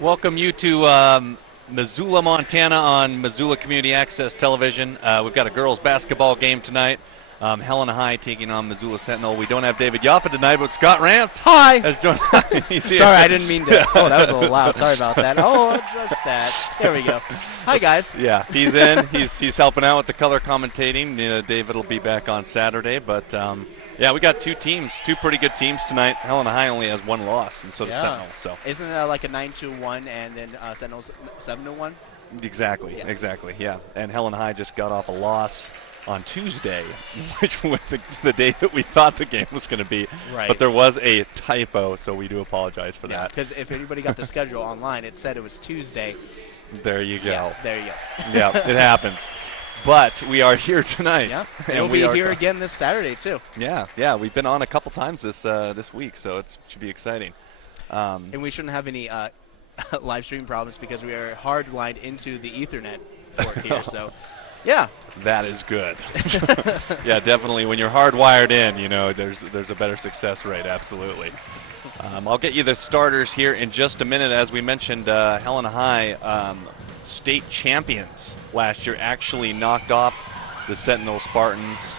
Welcome you to Missoula, Montana on Missoula Community Access Television. We've got a girls basketball game tonight. Helena High taking on Missoula Sentinel. We don't have David Yaffa tonight, but Scott Ranth Hi. has joined. He's here. Sorry, I didn't mean to. Oh, that was a little loud. Sorry about that. Oh, just that. There we go. Hi, guys. Yeah, he's in. He's helping out with the color commentating. David will be back on Saturday, but yeah, we got two pretty good teams tonight. Helena High only has one loss, and so does Sentinel. So isn't it like a 9-1 and then Sentinel's 7-1? Exactly, yeah. And Helena High just got off a loss on Tuesday, which was the day that we thought the game was going to be. Right. But there was a typo, so we do apologize for that. Because if anybody got the schedule online, it said it was Tuesday. There you go. Yeah, there you go. Yeah, it happens. But we are here tonight. Yeah, and we'll be here again this Saturday, too. Yeah, we've been on a couple times this week, so it should be exciting. And we shouldn't have any live stream problems because we are hardlined into the Ethernet port here, so yeah. That is good. Yeah, definitely. When you're hardwired in, there's a better success rate, absolutely. I'll get you the starters here in just a minute. As we mentioned, Helena High, state champions last year, actually knocked off the Sentinel Spartans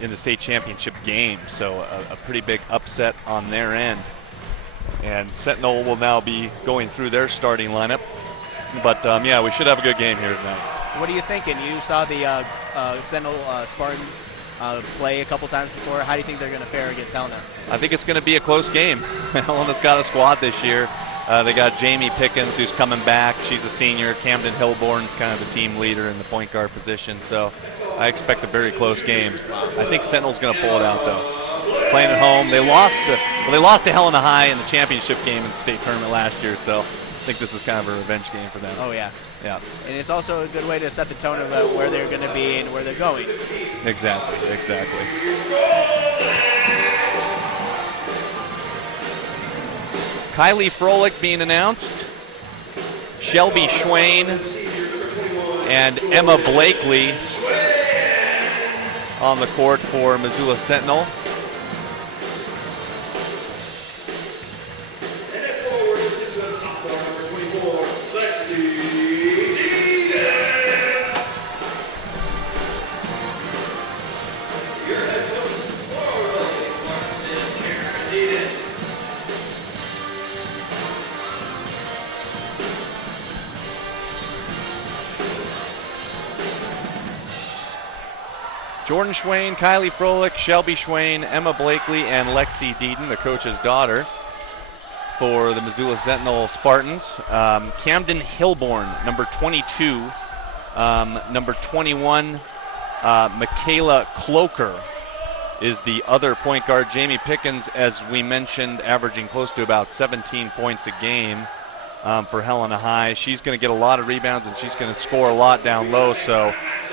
in the state championship game. So a pretty big upset on their end. And Sentinel will now be going through their starting lineup. But yeah, we should have a good game here tonight. What are you thinking? You saw the Sentinel Spartans play a couple times before. How do you think they're going to fare against Helena? I think it's going to be a close game. Helena's got a squad this year. They got Jamie Pickens, who's coming back. She's a senior. Camden Hillborn's kind of the team leader in the point guard position. So I expect a very close game. I think Sentinel's going to pull it out, though. Playing at home, they lost to Helena High in the championship game in the state tournament last year. So I think this is kind of a revenge game for them. Oh, yeah. Yeah. And it's also a good way to set the tone about where they're going to be and where they're going. Exactly. Kylie Froelich being announced. Shelby Schwain and Emma Blakely on the court for Missoula Sentinel. Jordan Schwain, Kylie Froelich, Shelby Schwain, Emma Blakely, and Lexi Deedon, the coach's daughter, for the Missoula Sentinel Spartans. Camden Hillborn, number 22. Number 21, Michaela Cloker is the other point guard. Jamie Pickens, as we mentioned, averaging close to about 17 points a game for Helena High. She's going to get a lot of rebounds, and she's going to score a lot down low, so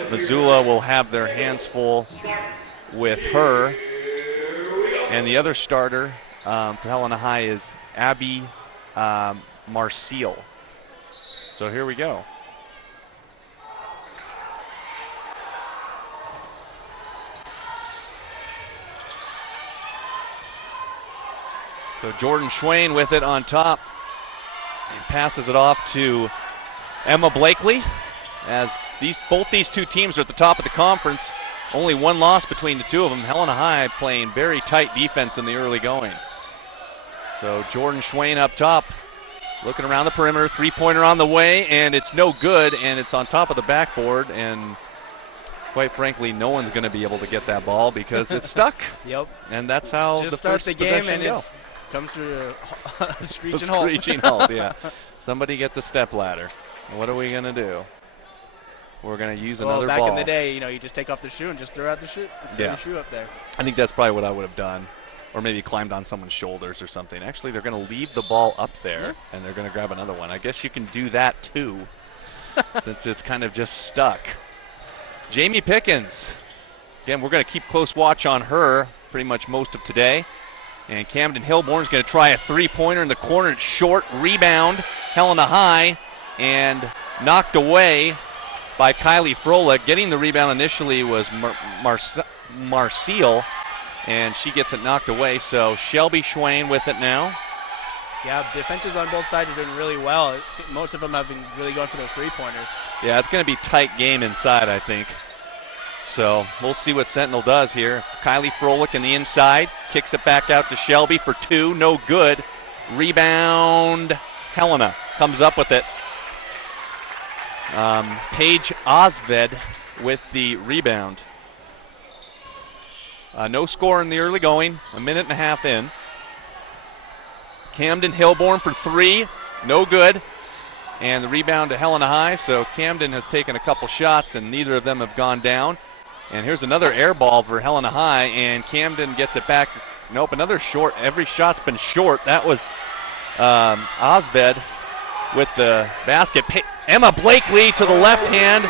Missoula will have their hands full with her. And the other starter for Helena High is Abby Marcial. So here we go. So Jordan Schwain with it on top. And passes it off to Emma Blakely, as both these two teams are at the top of the conference. Only one loss between the two of them. Helena High playing very tight defense in the early going. So Jordan Schwain up top, looking around the perimeter, three-pointer on the way, and it's no good, and it's on top of the backboard, and quite frankly, no one's going to be able to get that ball because it's stuck. Yep. And that's how just the start first the game, and go. it comes to a screeching halt. Screeching halt, yeah. Somebody get the step ladder. What are we going to do? We're going to use another back ball. in the day, you just take off the shoe and just throw out the shoe. Throw the shoe up there. I think that's probably what I would have done. Or maybe climbed on someone's shoulders or something. Actually, they're going to leave the ball up there, and they're going to grab another one. I guess you can do that, too, since it's kind of just stuck. Jamie Pickens. Again, we're going to keep close watch on her pretty much most of today. And Camden Hillborn is going to try a three-pointer in the corner. It's short. Rebound. Helena High. And knocked away by Kylie Froelich. Getting the rebound initially was Marcial. And she gets it knocked away. So Shelby Schwain with it now. Yeah, defenses on both sides are doing really well. Most of them have been really going for those three-pointers. Yeah, it's going to be tight game inside, I think. So we'll see what Sentinel does here. Kylie Froelich in the inside, kicks it back out to Shelby for two, no good. Rebound, Helena comes up with it. Paige Osved with the rebound. No score in the early going, a minute and a half in. Camden Hilborn for three, no good. And the rebound to Helena High, so Camden has taken a couple shots and neither of them have gone down. And here's another air ball for Helena High, and Camden gets it back. Nope, another short. Every shot's been short. That was Osved with the basket. Emma Blakely to the left hand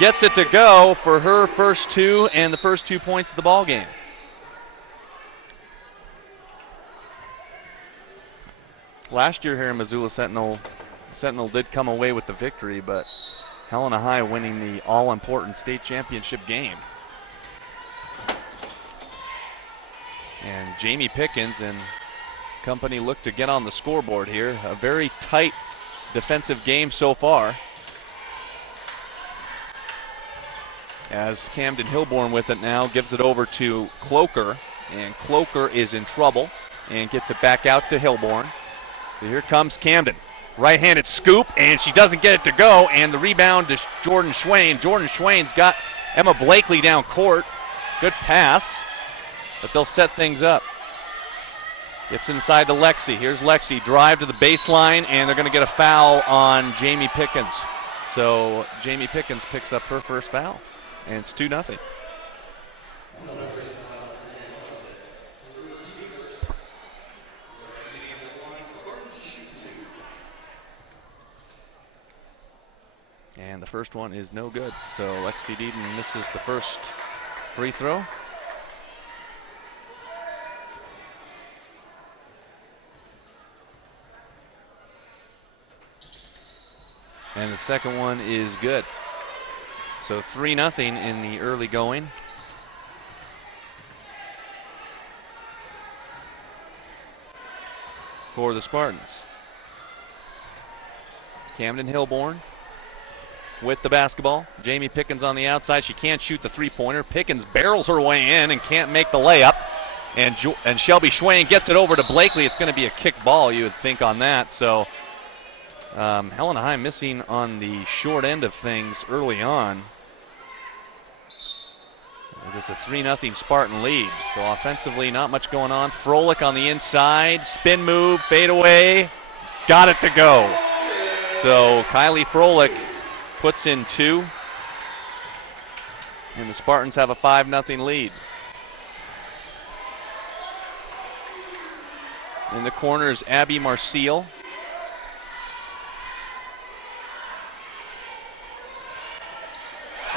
gets it to go for her first two and the first 2 points of the ball game. Last year here in Missoula, Sentinel did come away with the victory, but Helena High winning the all-important state championship game. And Jamie Pickens and company look to get on the scoreboard here. A very tight defensive game so far. As Camden Hilborn with it now, gives it over to Cloaker, and Cloaker is in trouble and gets it back out to Hilborn. So here comes Camden. Right-handed scoop, and she doesn't get it to go, and the rebound to Jordan Schwain. Jordan Schwain's got Emma Blakely down court. Good pass, but they'll set things up. Gets inside to Lexi. Here's Lexi, drive to the baseline, and they're going to get a foul on Jamie Pickens. So Jamie Pickens picks up her first foul, and it's 2-0. And the first one is no good. So Lexi Deeden misses the first free throw. And the second one is good. So 3-0 in the early going. For the Spartans. Camden Hilborn with the basketball. Jamie Pickens on the outside. She can't shoot the three-pointer. Pickens barrels her way in and can't make the layup. And Shelby Schwain gets it over to Blakely. It's going to be a kick ball, you would think, on that. So Helena High missing on the short end of things early on. It's a 3-0 Spartan lead. So offensively, not much going on. Froelich on the inside. Spin move, fade away. Got it to go. So Kylie Froelich puts in two. And the Spartans have a 5-0 lead. In the corner is Abby Marcial.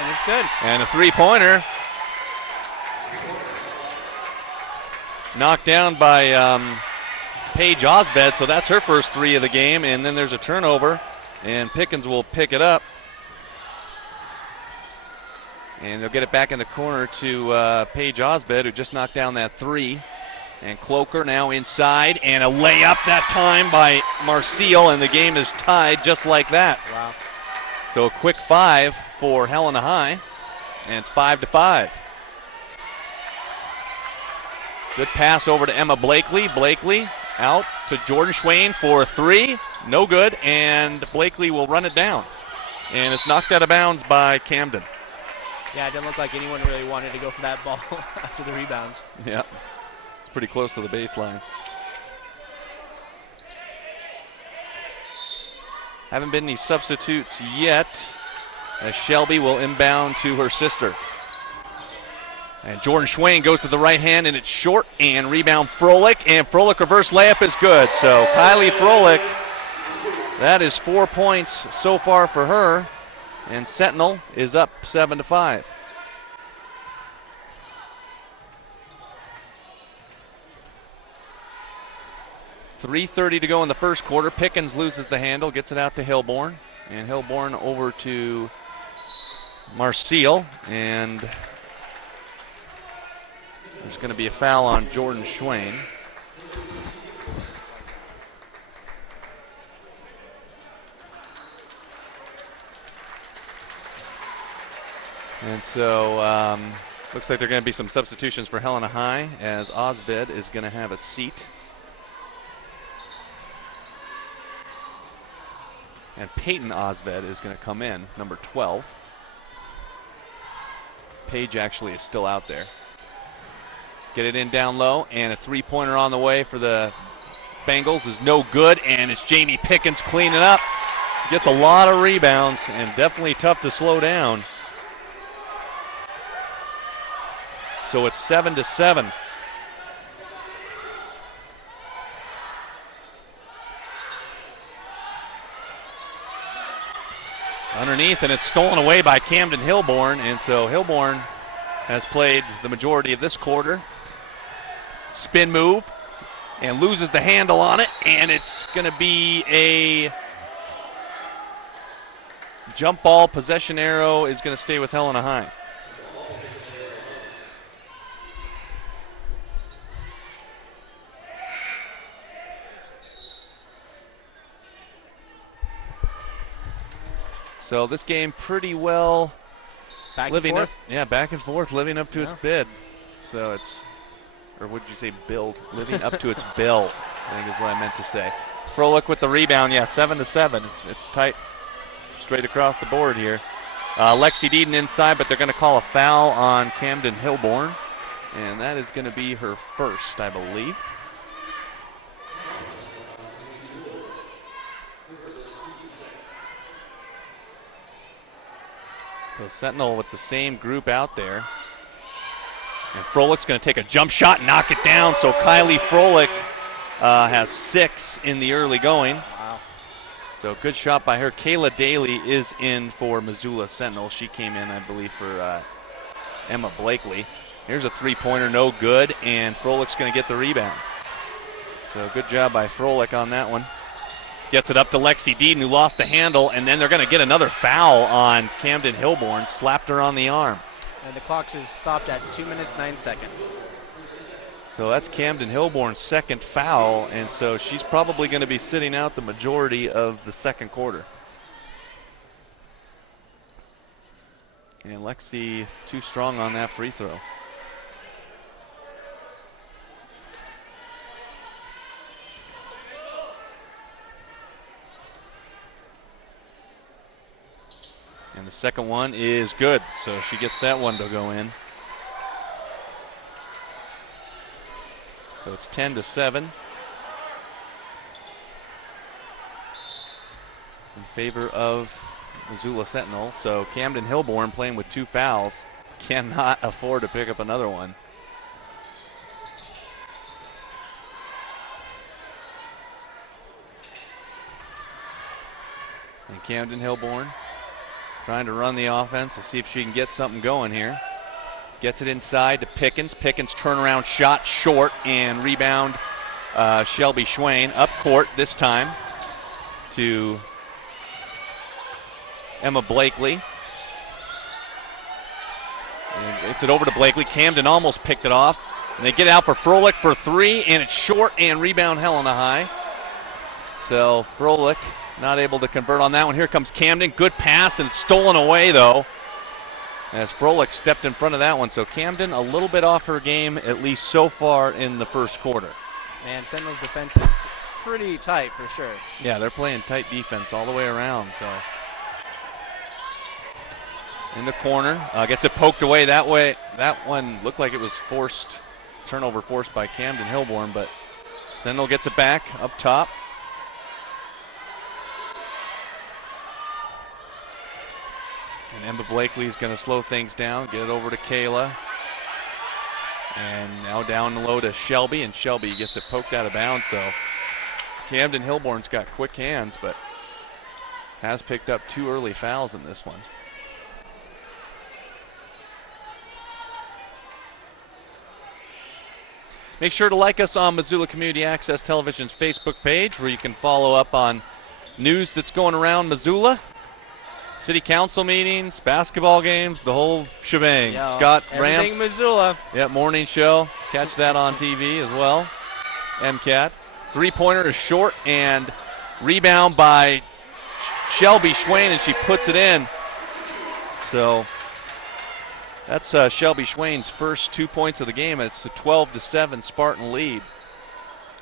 And it's good. And a three-pointer. Knocked down by Paige Osved, so that's her first three of the game. And then there's a turnover, and Pickens will pick it up. And they'll get it back in the corner to Paige Osved, who just knocked down that three. And Cloaker now inside, and a layup that time by Marcial, and the game is tied just like that. Wow. So a quick five for Helena High, and it's 5-5. Good pass over to Emma Blakely. Blakely out to Jordan Schwain for three. No good, and Blakely will run it down. And it's knocked out of bounds by Camden. Yeah, it didn't look like anyone really wanted to go for that ball after the rebounds. Yeah, it's pretty close to the baseline. Haven't been any substitutes yet, as Shelby will inbound to her sister. And Jordan Schwain goes to the right hand, and it's short, and rebound Froelich, and Froelich reverse layup is good. So Kylie Froelich, that is 4 points so far for her, and Sentinel is up 7-5. .330 to go in the first quarter. Pickens loses the handle, gets it out to Hilborn, and Hilborn over to Marcial, and there's going to be a foul on Jordan Schwain. And so looks like there are going to be some substitutions for Helena High, as Osved is going to have a seat. And Peyton Osved is going to come in, number 12. Page actually is still out there. Get it in down low, and a three-pointer on the way for the Bengals is no good, and it's Jamie Pickens cleaning up. Gets a lot of rebounds, and definitely tough to slow down. So it's 7-7. Underneath, and it's stolen away by Camden Hilborn, and so Hilborn has played the majority of this quarter. Spin move, and loses the handle on it, and it's going to be a jump ball. Possession arrow is going to stay with Helena High. So this game pretty well back living and up, forth? back and forth, living up to its bid. So it's, or would you say build? Living up to its bill, I think is what I meant to say. Froelich with the rebound, 7-7. It's tight straight across the board here. Lexi Deeden inside, but they're going to call a foul on Camden Hilborn, and that is going to be her first, I believe. So Sentinel with the same group out there. And Froelich's going to take a jump shot and knock it down. So Kylie Froelich has 6 in the early going. Wow. So good shot by her. Kayla Daly is in for Missoula Sentinel. She came in, I believe, for Emma Blakely. Here's a three-pointer, no good, and Froelich's going to get the rebound. So good job by Froelich on that one. Gets it up to Lexi Deeden, who lost the handle, and then they're going to get another foul on Camden Hilborn. Slapped her on the arm. And the clock is stopped at 2 minutes, 9 seconds. So that's Camden Hilborn's second foul, and so she's probably going to be sitting out the majority of the second quarter. And Lexi too strong on that free throw. And the second one is good, so she gets that one to go in. So it's 10-7 in favor of Missoula Sentinel. So Camden Hilborn playing with 2 fouls cannot afford to pick up another one. And Camden Hilborn trying to run the offense. We'll see if she can get something going here. Gets it inside to Pickens. Pickens turnaround shot short, and rebound Shelby Schwain up court this time to Emma Blakely. And gets it over to Blakely. Camden almost picked it off. And they get it out for Froelich for 3, and it's short, and rebound Helena High. So Froelich not able to convert on that one. Here comes Camden. Good pass, and stolen away, though, as Froelich stepped in front of that one. So Camden a little bit off her game, at least so far in the first quarter. Man, Sentinel's defense is pretty tight for sure. Yeah, they're playing tight defense all the way around. So in the corner, gets it poked away that way. That one looked like it was forced, turnover forced by Camden Hilborn, but Sentinel gets it back up top. And Emma Blakely is going to slow things down, get it over to Kayla. And now down low to Shelby, and Shelby gets it poked out of bounds. So Camden Hilborn's got quick hands, but has picked up 2 early fouls in this one. Make sure to like us on Missoula Community Access Television's Facebook page, where you can follow up on news that's going around Missoula. City council meetings, basketball games, the whole shebang. Yeah, Scott everything Rams. Missoula. Yep, morning show. Catch that on TV as well. MCAT. Three-pointer is short, and rebound by Shelby Schwain, and she puts it in. So That's Shelby Schwain's first 2 points of the game. It's a 12-7 Spartan lead.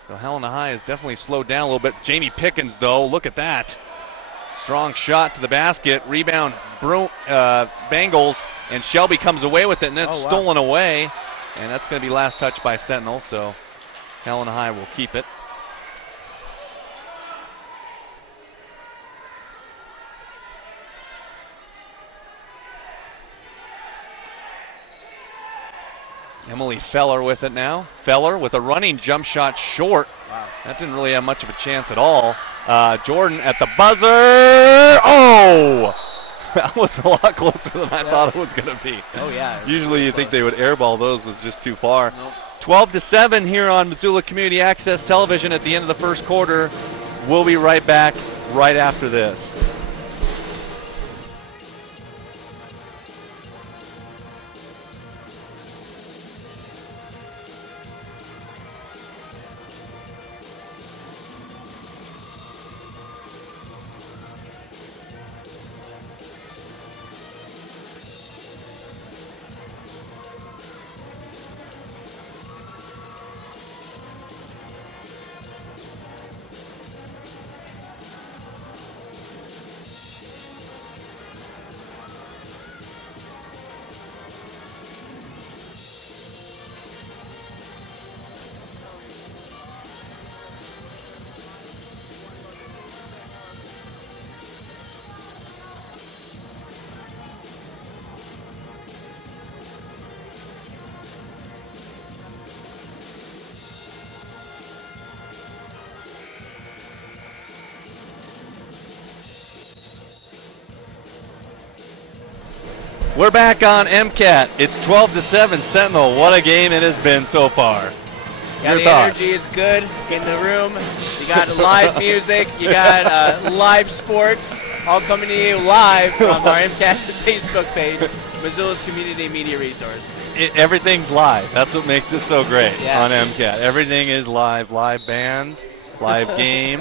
So Helena High has definitely slowed down a little bit. Jamie Pickens, though, look at that. Strong shot to the basket. Rebound, Bengals, and Shelby comes away with it, and then it's stolen away. And that's going to be last touch by Sentinel, so Helena High will keep it. Emily Feller with it now. Feller with a running jump shot short. Wow. That didn't really have much of a chance at all. Jordan at the buzzer. Oh! That was a lot closer than I thought it was going to be. Oh, yeah. Usually you think they would airball those. It was just too far. Nope. 12-7 here on Missoula Community Access Television at the end of the first quarter. We'll be right back right after this. We're back on MCAT. It's 12-7 Sentinel. What a game it has been so far. Yeah, the energy is good in the room. You got live music. You got live sports all coming to you live from our MCAT Facebook page, Missoula's community media resource. Everything's live. That's what makes it so great on MCAT. Everything is live. Live band, live game,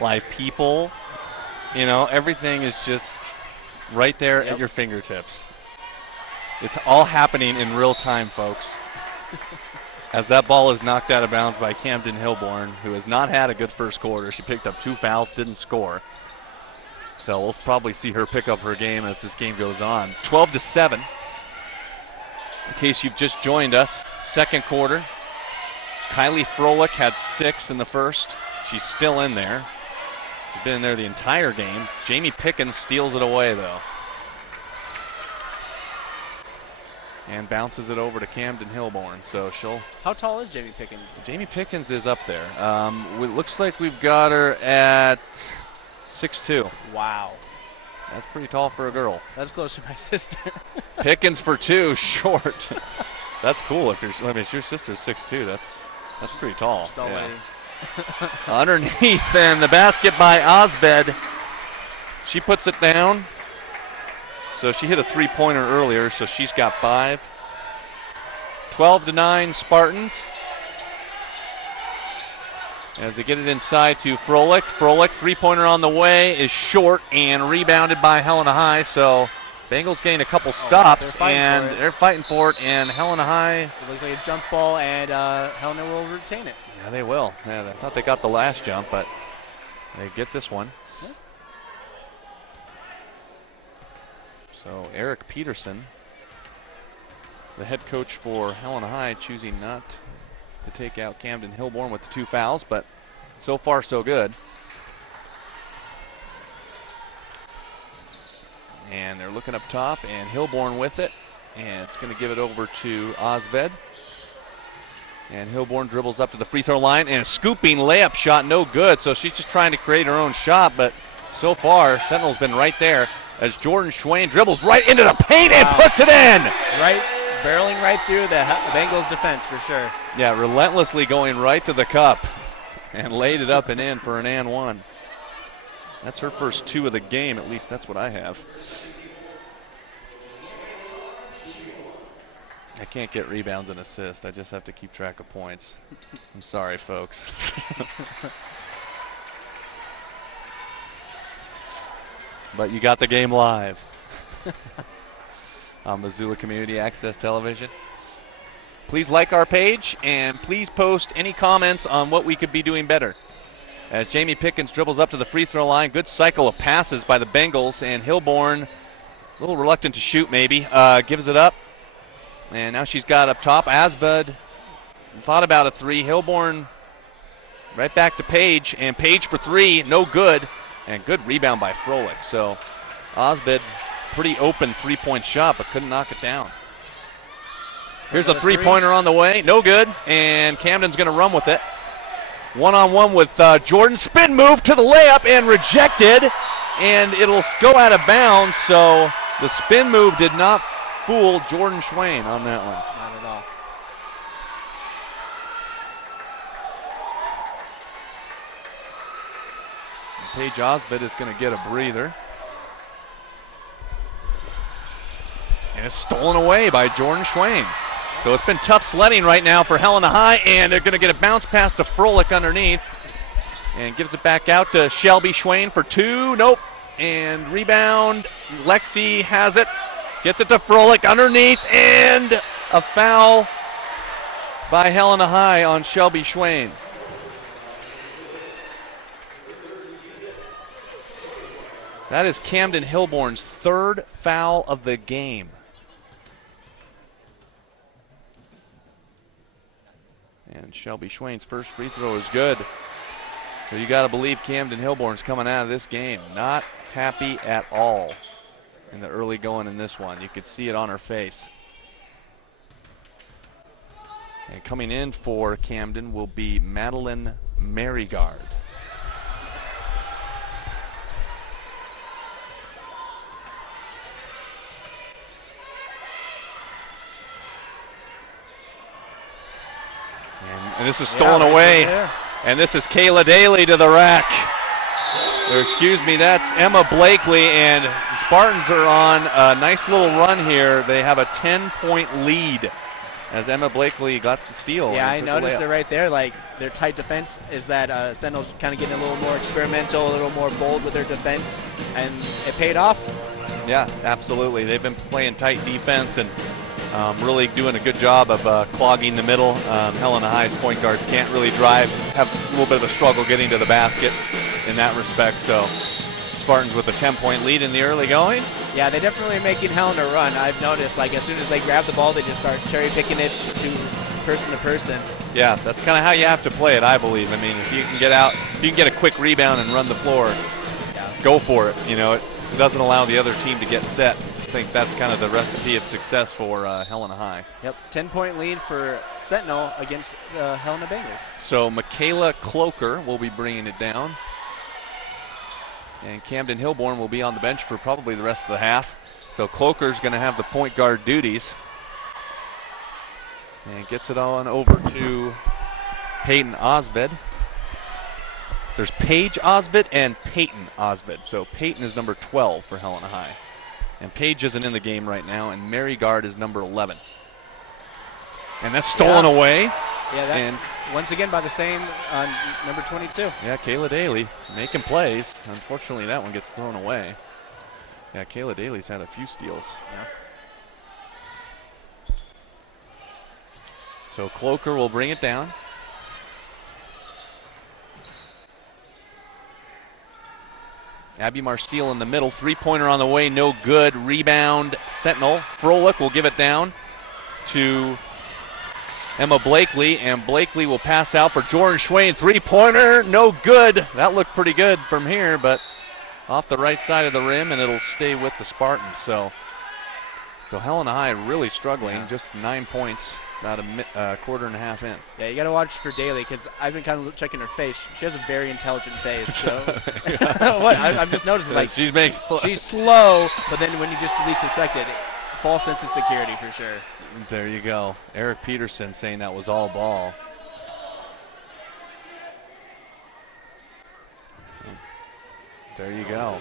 live people. You know, everything is just right there at your fingertips. It's all happening in real time, folks. As that ball is knocked out of bounds by Camden Hilborn, who has not had a good first quarter. She picked up 2 fouls, didn't score. So we'll probably see her pick up her game as this game goes on. 12-7. In case you've just joined us, second quarter. Kylie Froelich had 6 in the first. She's still in there. She's been in there the entire game. Jamie Pickens steals it away, though. And bounces it over to Camden Hilborn. So she'll. How tall is Jamie Pickens? Jamie Pickens is up there. It looks like we've got her at 6'2". Wow. That's pretty tall for a girl. That's close to my sister. Pickens for 2, short. That's cool. If your sister's 6'2", that's pretty tall. Yeah. Underneath, and the basket by Osved. She puts it down. So she hit a 3-pointer earlier, so she's got 5. 12-9 Spartans. As they get it inside to Froelich. Froelich, 3-pointer on the way, is short and rebounded by Helena High. So Bengals gain a couple stops, they're fighting for it. And Helena High. It looks like a jump ball, and Helena will retain it. Yeah, they will. Yeah, I thought they got the last jump, but they get this one. Yeah. So Eric Peterson, the head coach for Helena High, choosing not to take out Camden Hilborn with the 2 fouls, but so far so good. And they're looking up top, and Hilborn with it, and it's going to give it over to Osved. And Hilborn dribbles up to the free throw line, and a scooping layup shot, no good. So she's just trying to create her own shot, but so far Sentinel's been right there. As Jordan Schwain dribbles right into the paint and puts it in. Right, barreling right through the Bengals defense for sure. Yeah, relentlessly going right to the cup and laid it up and in for an and one. That's her first 2 of the game, at least that's what I have. I can't get rebounds and assists. I just have to keep track of points. I'm sorry, folks. But you got the game live. on Missoula Community Access Television. Please like our page and please post any comments on what we could be doing better. As Jamie Pickens dribbles up to the free throw line, good cycle of passes by the Bengals, and Hilborn, a little reluctant to shoot maybe, gives it up. And now she's got up top. Asbud thought about a three. Hilborn right back to Page, and Page for three, no good. And good rebound by Froelich. So Asbud, pretty open three-point shot, but couldn't knock it down. Here's the three-pointer on the way, no good. And Camden's going to run with it. One-on-one with Jordan. Spin move to the layup and rejected. And it'll go out of bounds, so the spin move did not fool Jordan Schwain on that one. Not at all. Paige Osbit is going to get a breather. And it's stolen away by Jordan Schwain. So it's been tough sledding right now for Helena High, and they're going to get a bounce pass to Froelich underneath. And gives it back out to Shelby Schwain for two. Nope. And rebound. Lexi has it. Gets it to Froelich underneath, and a foul by Helena High on Shelby Schwain. That is Camden Hilborn's third foul of the game. And Shelby Schwain's first free throw is good. So you got to believe Camden Hilborn's coming out of this game not happy at all in the early going in this one. You could see it on her face. And coming in for Camden will be Madeline Marigard. And this is stolen away. And this is Kayla Daly to the rack. Or excuse me, that's Emma Blakely, and the Spartans are on a nice little run here. They have a 10-point lead as Emma Blakely got the steal. Yeah, I noticed it right there. Like, their tight defense is that Sentinels kind of getting a little more experimental, a little more bold with their defense, and it paid off. Yeah, absolutely. They've been playing tight defense and really doing a good job of clogging the middle. Helena High's point guards can't really drive, have a little bit of a struggle getting to the basket in that respect. So Spartans with a 10-point lead in the early going. Yeah, they're definitely making Helena run. I've noticed, like, as soon as they grab the ball, they just start cherry picking it to person. Yeah, that's kind of how you have to play it, I believe. I mean, if you can get out, if you can get a quick rebound and run the floor, go for it. You know, it doesn't allow the other team to get set. I think that's kind of the recipe of success for Helena High. Yep, 10-point lead for Sentinel against the Helena Bengals. So Michaela Cloker will be bringing it down. And Camden Hilborn will be on the bench for probably the rest of the half. So Cloker's going to have the point guard duties. And gets it on over to Peyton Osbed. There's Paige Osbed and Peyton Osbed. So Peyton is number 12 for Helena High. And Paige isn't in the game right now, and Marigard is number 11. And that's stolen away. Yeah, and once again by the same number 22. Yeah, Kayla Daly making plays. Unfortunately, that one gets thrown away. Yeah, Kayla Daly's had a few steals. Yeah. So Cloker will bring it down. Abby Marsteele in the middle. Three-pointer on the way, no good. Rebound, Sentinel. Froelich will give it down to Emma Blakely, and Blakely will pass out for Jordan Schwain. Three-pointer, no good. That looked pretty good from here, but off the right side of the rim, and it'll stay with the Spartans. So Helena High really struggling, just 9 points, about a quarter and a half in. Yeah, you got to watch for Daly, because I've been kind of checking her face. She has a very intelligent face. So what? I'm just noticing, like, she's slow, but then when you just least expect it, false sense of security for sure. There you go. Eric Peterson saying that was all ball. There you go.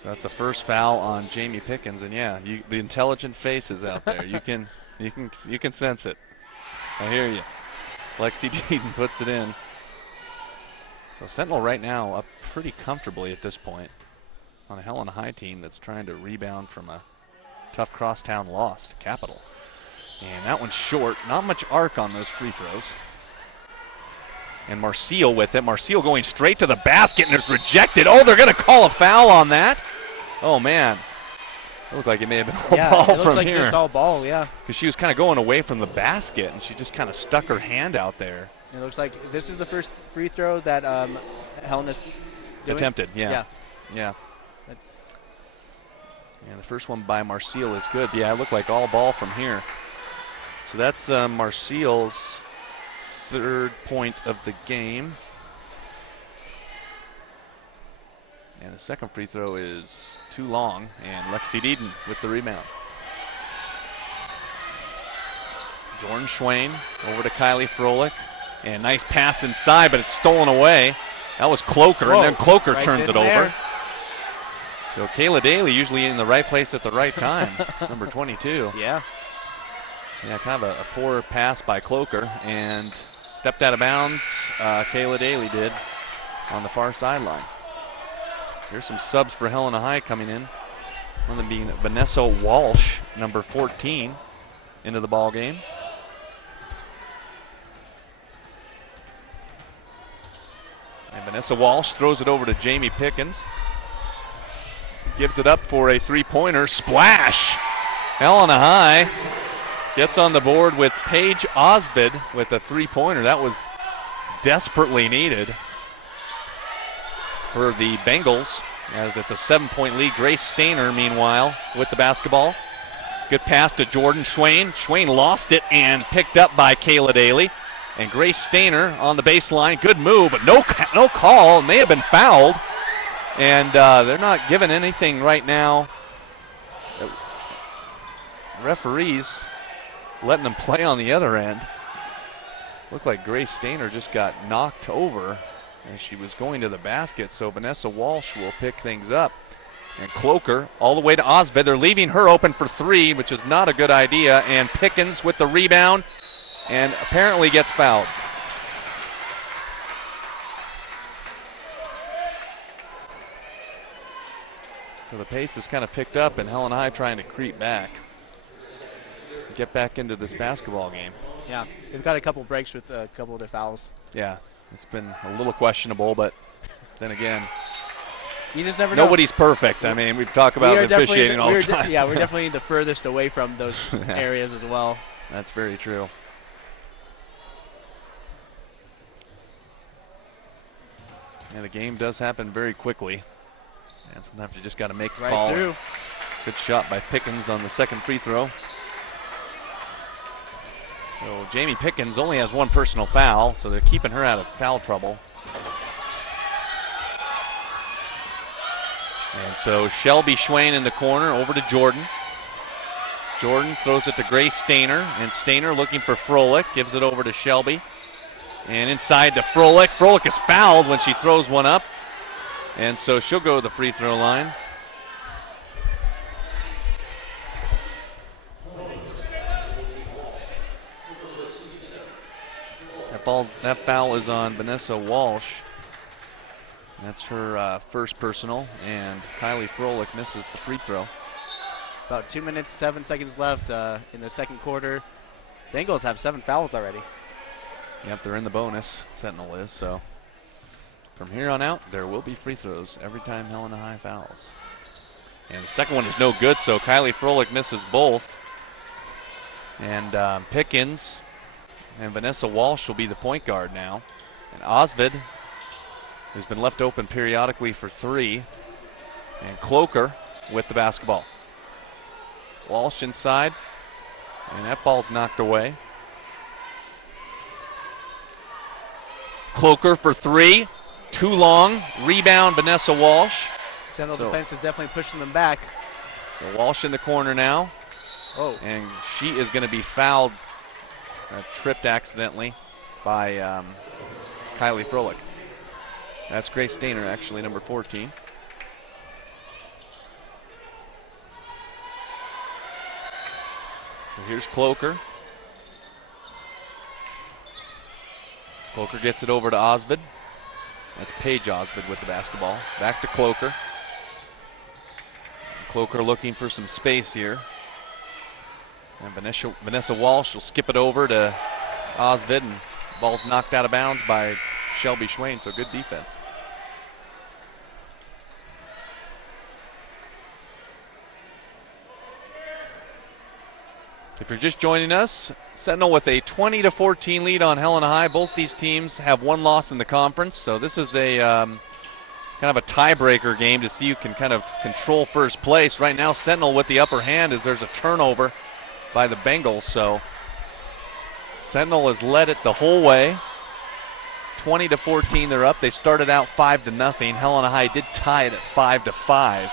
So that's the first foul on Jamie Pickens, and yeah, the intelligent faces out there. You can sense it. I hear you. Lexi Deaton puts it in. So Sentinel right now up pretty comfortably at this point. on a Helena High team that's trying to rebound from a tough crosstown loss to Capital. And that one's short. Not much arc on those free throws. And Marcille with it. Marcille going straight to the basket, and it's rejected. Oh, they're going to call a foul on that. Oh, man. It looked like it may have been all ball from here. It looks like just all ball, yeah. Because she was kind of going away from the basket, and she just kind of stuck her hand out there. It looks like this is the first free throw that Helena's doing. Attempted, yeah. Yeah. And the first one by Marcille is good. Yeah, it looked like all ball from here. So that's Marcille's third point of the game. And the second free throw is too long, and Lexi Deaton with the rebound. Jordan Schwain over to Kylie Froelich. And nice pass inside, but it's stolen away. That was Cloker, and then Cloker turns it over. So Kayla Daly usually in the right place at the right time, number 22. Yeah. Yeah, kind of a poor pass by Cloker, and stepped out of bounds. Kayla Daly did on the far sideline. Here's some subs for Helena High coming in. One of them being Vanessa Walsh, number 14, into the ball game. And Vanessa Walsh throws it over to Jamie Pickens. Gives it up for a three-pointer. Splash! Helena High gets on the board with Paige Osbid with a three-pointer. That was desperately needed for the Bengals, as it's a 7-point lead. Grace Stainer, meanwhile, with the basketball. Good pass to Jordan Schwain. Schwain lost it and picked up by Kayla Daly. And Grace Stainer on the baseline. Good move, but no call. May have been fouled. And they're not giving anything right now. The referees letting them play on the other end. Looked like Grace Stainer just got knocked over as she was going to the basket. So Vanessa Walsh will pick things up. And Cloker all the way to Osbid. They're leaving her open for three, which is not a good idea. And Pickens with the rebound and apparently gets fouled. So the pace has kind of picked up, and Helena High trying to creep back, get back into this basketball game. Yeah, they've got a couple breaks with a couple of their fouls. Yeah, it's been a little questionable, but then again, you just never know. Nobody's perfect. I mean, we talk about officiating all the time. Yeah, we're definitely the furthest away from those areas as well. That's very true. And the game does happen very quickly. And sometimes you just got to make a call. Through. Good shot by Pickens on the second free throw. So Jamie Pickens only has one personal foul, so they're keeping her out of foul trouble. And so Shelby Schwain in the corner over to Jordan. Jordan throws it to Grace Stainer, and Stainer looking for Froelich, gives it over to Shelby. And inside to Froelich. Froelich is fouled when she throws one up. And so she'll go to the free throw line. That foul is on Vanessa Walsh. That's her first personal, and Kylie Froelich misses the free throw. About 2 minutes, 7 seconds left in the second quarter. Bengals have 7 fouls already. Yep, they're in the bonus, Sentinel is, so from here on out, there will be free throws every time Helena High fouls. And the second one is no good, so Kylie Froelich misses both. And Pickens and Vanessa Walsh will be the point guard now. And Osvid has been left open periodically for three. And Cloker with the basketball. Walsh inside, and that ball's knocked away. Cloker for three, too long. Rebound, Vanessa Walsh. Sentinel defense is definitely pushing them back. So Walsh in the corner now. Oh. And she is going to be fouled, tripped accidentally by Kylie Froelich. That's Grace Stainer, actually, number 14. So here's Cloker. Cloker gets it over to Osbid. That's Paige Osbid with the basketball. Back to Cloker. Cloaker looking for some space here. And Vanessa Walsh will skip it over to Osvid, and ball's knocked out of bounds by Shelby Schwain, so good defense. If you're just joining us, Sentinel with a 20-14 lead on Helena High. Both these teams have one loss in the conference, so this is a kind of a tiebreaker game to see who can kind of control first place. Right now, Sentinel with the upper hand as there's a turnover by the Bengals, so Sentinel has led it the whole way. 20-14, they're up. They started out 5-0. Helena High did tie it at 5-5.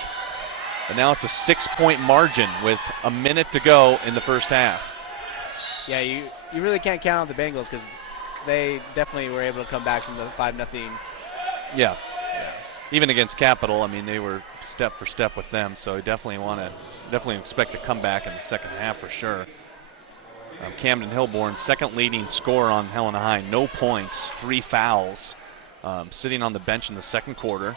But now it's a 6-point margin with a minute to go in the first half. Yeah, you really can't count on the Bengals because they definitely were able to come back from the 5-0. Yeah. Even against Capital, I mean, they were step for step with them, so you definitely expect to come back in the second half for sure. Camden Hilborn, second leading scorer on Helena High, no points, 3 fouls, sitting on the bench in the second quarter.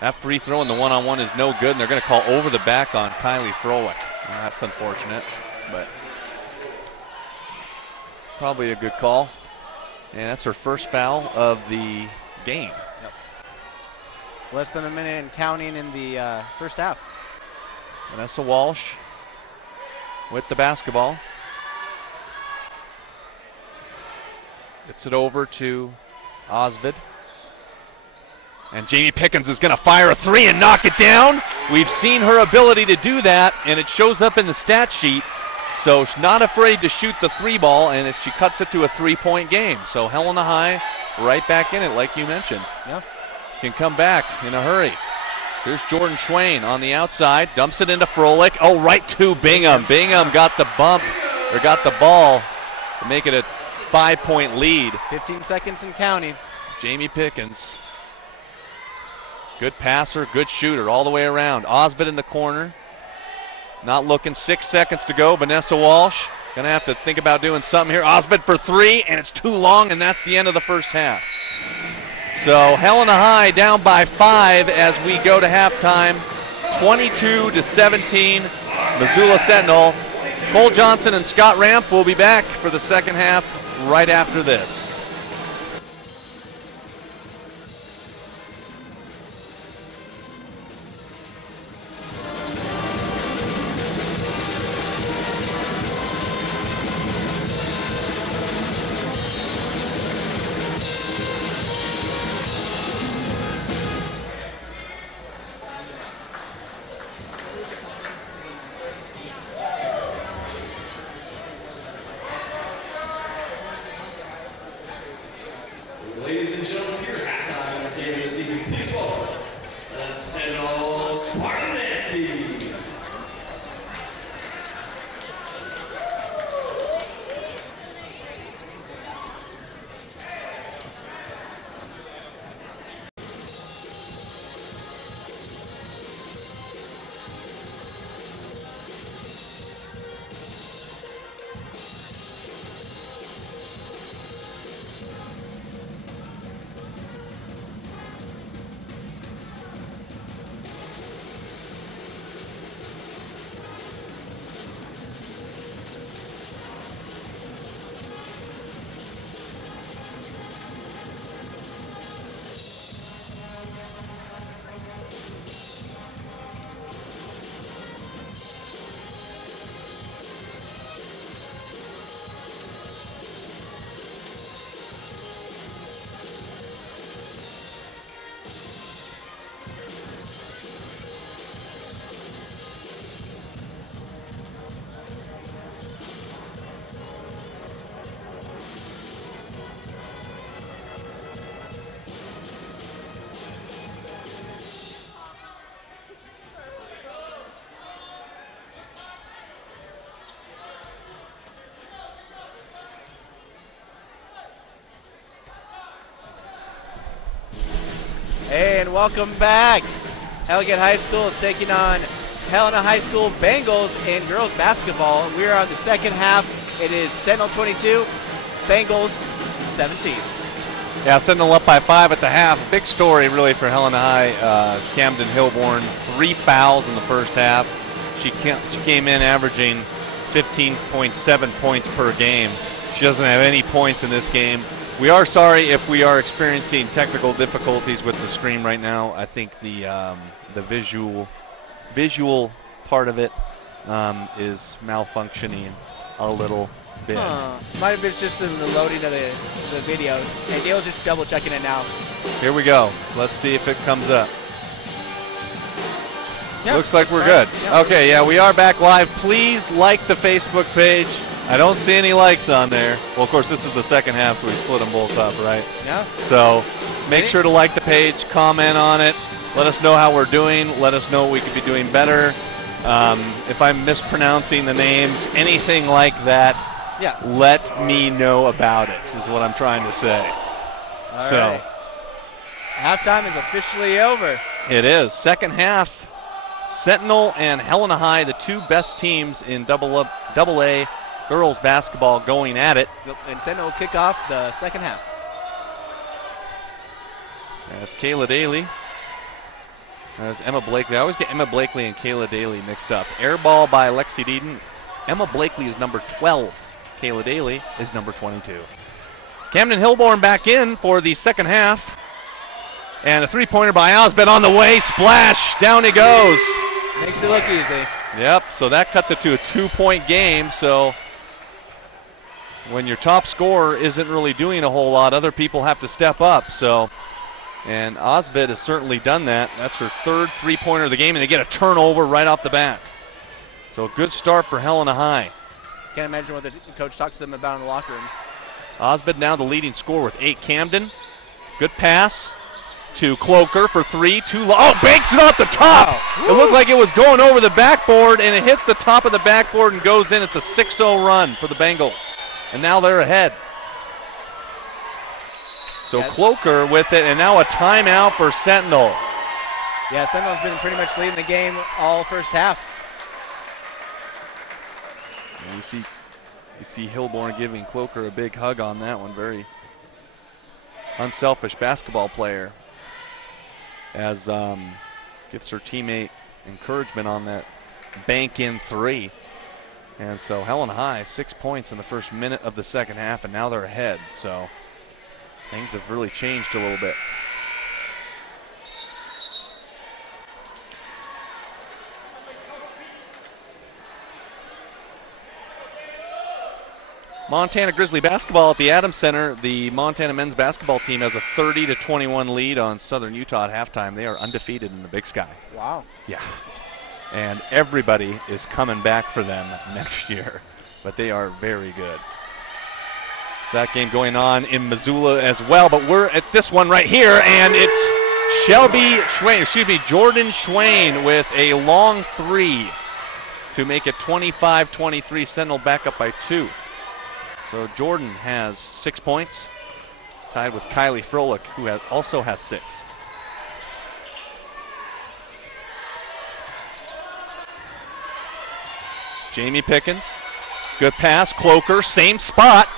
That free throw in the one-on-one is no good, and they're going to call over the back on Kylie Froelich. That's unfortunate, but probably a good call. And that's her first foul of the game. Yep. Less than a minute and counting in the first half. Vanessa Walsh with the basketball. Gets it over to Osvid. And Jamie Pickens is going to fire a three and knock it down. We've seen her ability to do that, and it shows up in the stat sheet. So she's not afraid to shoot the three ball, and she cuts it to a 3-point game. So Helena High right back in it, like you mentioned. Yeah. Can come back in a hurry. Here's Jordan Schwain on the outside, dumps it into Froelich. Oh, right to Bingham. Bingham got the bump, or got the ball to make it a 5-point lead. 15 seconds and counting. Jamie Pickens. Good passer, good shooter all the way around. Osvid in the corner. Not looking, 6 seconds to go. Vanessa Walsh going to have to think about doing something here. Osvid for three, and it's too long, and that's the end of the first half. So Helena High down by 5 as we go to halftime. 22-17, Missoula Sentinel. Cole Johnson and Scott Ramp will be back for the second half right after this. Ladies and gentlemen, here at halftime entertainment this evening, please welcome the Sentinel Spartan Dance Team. Hey, and welcome back. Elgin High School is taking on Helena High School Bengals in girls basketball. We're on the second half. It is Sentinel 22, Bengals 17. Yeah, Sentinel up by 5 at the half. Big story really for Helena High. Camden Hilborn, 3 fouls in the first half. She came in averaging 15.7 points per game. She doesn't have any points in this game. We are sorry if we are experiencing technical difficulties with the stream right now. I think the visual part of it is malfunctioning a little bit. Might have been just in the loading of the video. And Neil's just double checking it now. Here we go. Let's see if it comes up. Yep. Looks like we're good. Yep. Okay, yeah, we are back live. Please like the Facebook page. I don't see any likes on there. Well, of course, this is the second half, so we split them both up, right? Yeah. So make sure to like the page, comment on it. Let us know how we're doing. Let us know what we could be doing better. If I'm mispronouncing the names, anything like that, let me know about it, is what I'm trying to say. All right. Halftime is officially over. It is. Second half, Sentinel and Helena High, the two best teams in Double A girls basketball, going at it. And Sentinel will kick off the second half. As Kayla Daly, as Emma Blakely. I always get Emma Blakely and Kayla Daly mixed up. Air ball by Lexi Deaton. Emma Blakely is number 12. Kayla Daly is number 22. Camden Hilborn back in for the second half. And a three-pointer by Osbett on the way. Splash. Down he goes. Makes it look easy. Yep, so that cuts it to a 2-point game. So when your top scorer isn't really doing a whole lot, other people have to step up. And Osbett has certainly done that. That's her third three-pointer of the game, and they get a turnover right off the bat. So good start for Helena High. Can't imagine what the coach talked to them about in the locker rooms. Osbett now the leading scorer with 8. Camden, good pass to Cloaker for 3. Banks it off the top. Wow. It looked like it was going over the backboard, and it hits the top of the backboard and goes in. It's a 6-0 run for the Bengals. And now they're ahead. So Cloaker with it, and now a timeout for Sentinel. Yeah, Sentinel's been pretty much leading the game all first half. And you see Hilborn giving Cloaker a big hug on that one. Very unselfish basketball player, as gives her teammate encouragement on that bank-in 3. And so Helena High, 6 points in the first minute of the second half, and now they're ahead. So things have really changed a little bit. Montana Grizzly basketball at the Adams Center. The Montana men's basketball team has a 30-21 lead on Southern Utah at halftime. They are undefeated in the Big Sky. Wow. Yeah. And everybody is coming back for them next year. But they are very good. That game going on in Missoula as well. But we're at this one right here, and it's Jordan Schwain with a long 3 to make it 25-23. Sentinel back up by 2. So Jordan has 6 points, tied with Kylie Froelich, who also has 6. Jamie Pickens, good pass, Cloaker, same spot,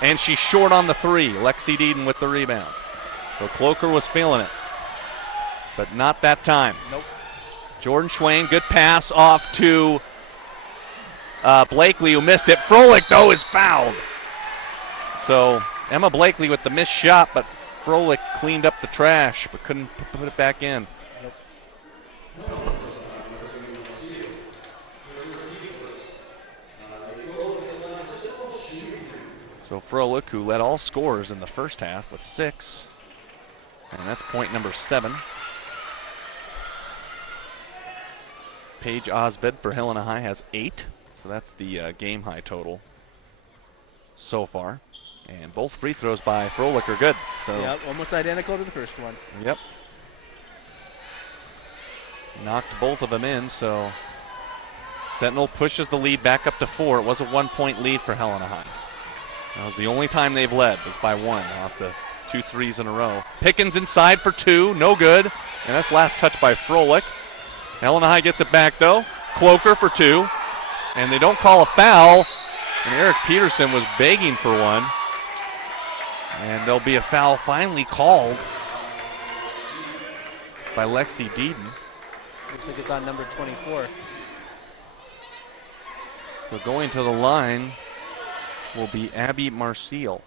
and she's short on the 3. Lexi Deaton with the rebound. So Cloaker was feeling it, but not that time. Nope. Jordan Schwain, good pass off to Blakely, who missed it. Froelich, though, is fouled. So Emma Blakely with the missed shot, but Froelich cleaned up the trash, but couldn't put it back in. Nope. So Froelich, who led all scorers in the first half with 6, and that's point number 7. Paige Osbett for Helena High has 8. So that's the game high total so far. And both free throws by Froelich are good. So yep, almost identical to the first one. Yep. Knocked both of them in, so Sentinel pushes the lead back up to 4. It was a 1-point lead for Helena High. That was the only time they've led, was by 1 off the 2 threes in a row. Pickens inside for 2, no good. And that's last touch by Froelich. Helena High gets it back though. Cloaker for 2. And they don't call a foul. And Eric Peterson was begging for one. And there'll be a foul finally called by Lexi Deaton. Looks like it's on number 24. So going to the line will be Abby Marcille.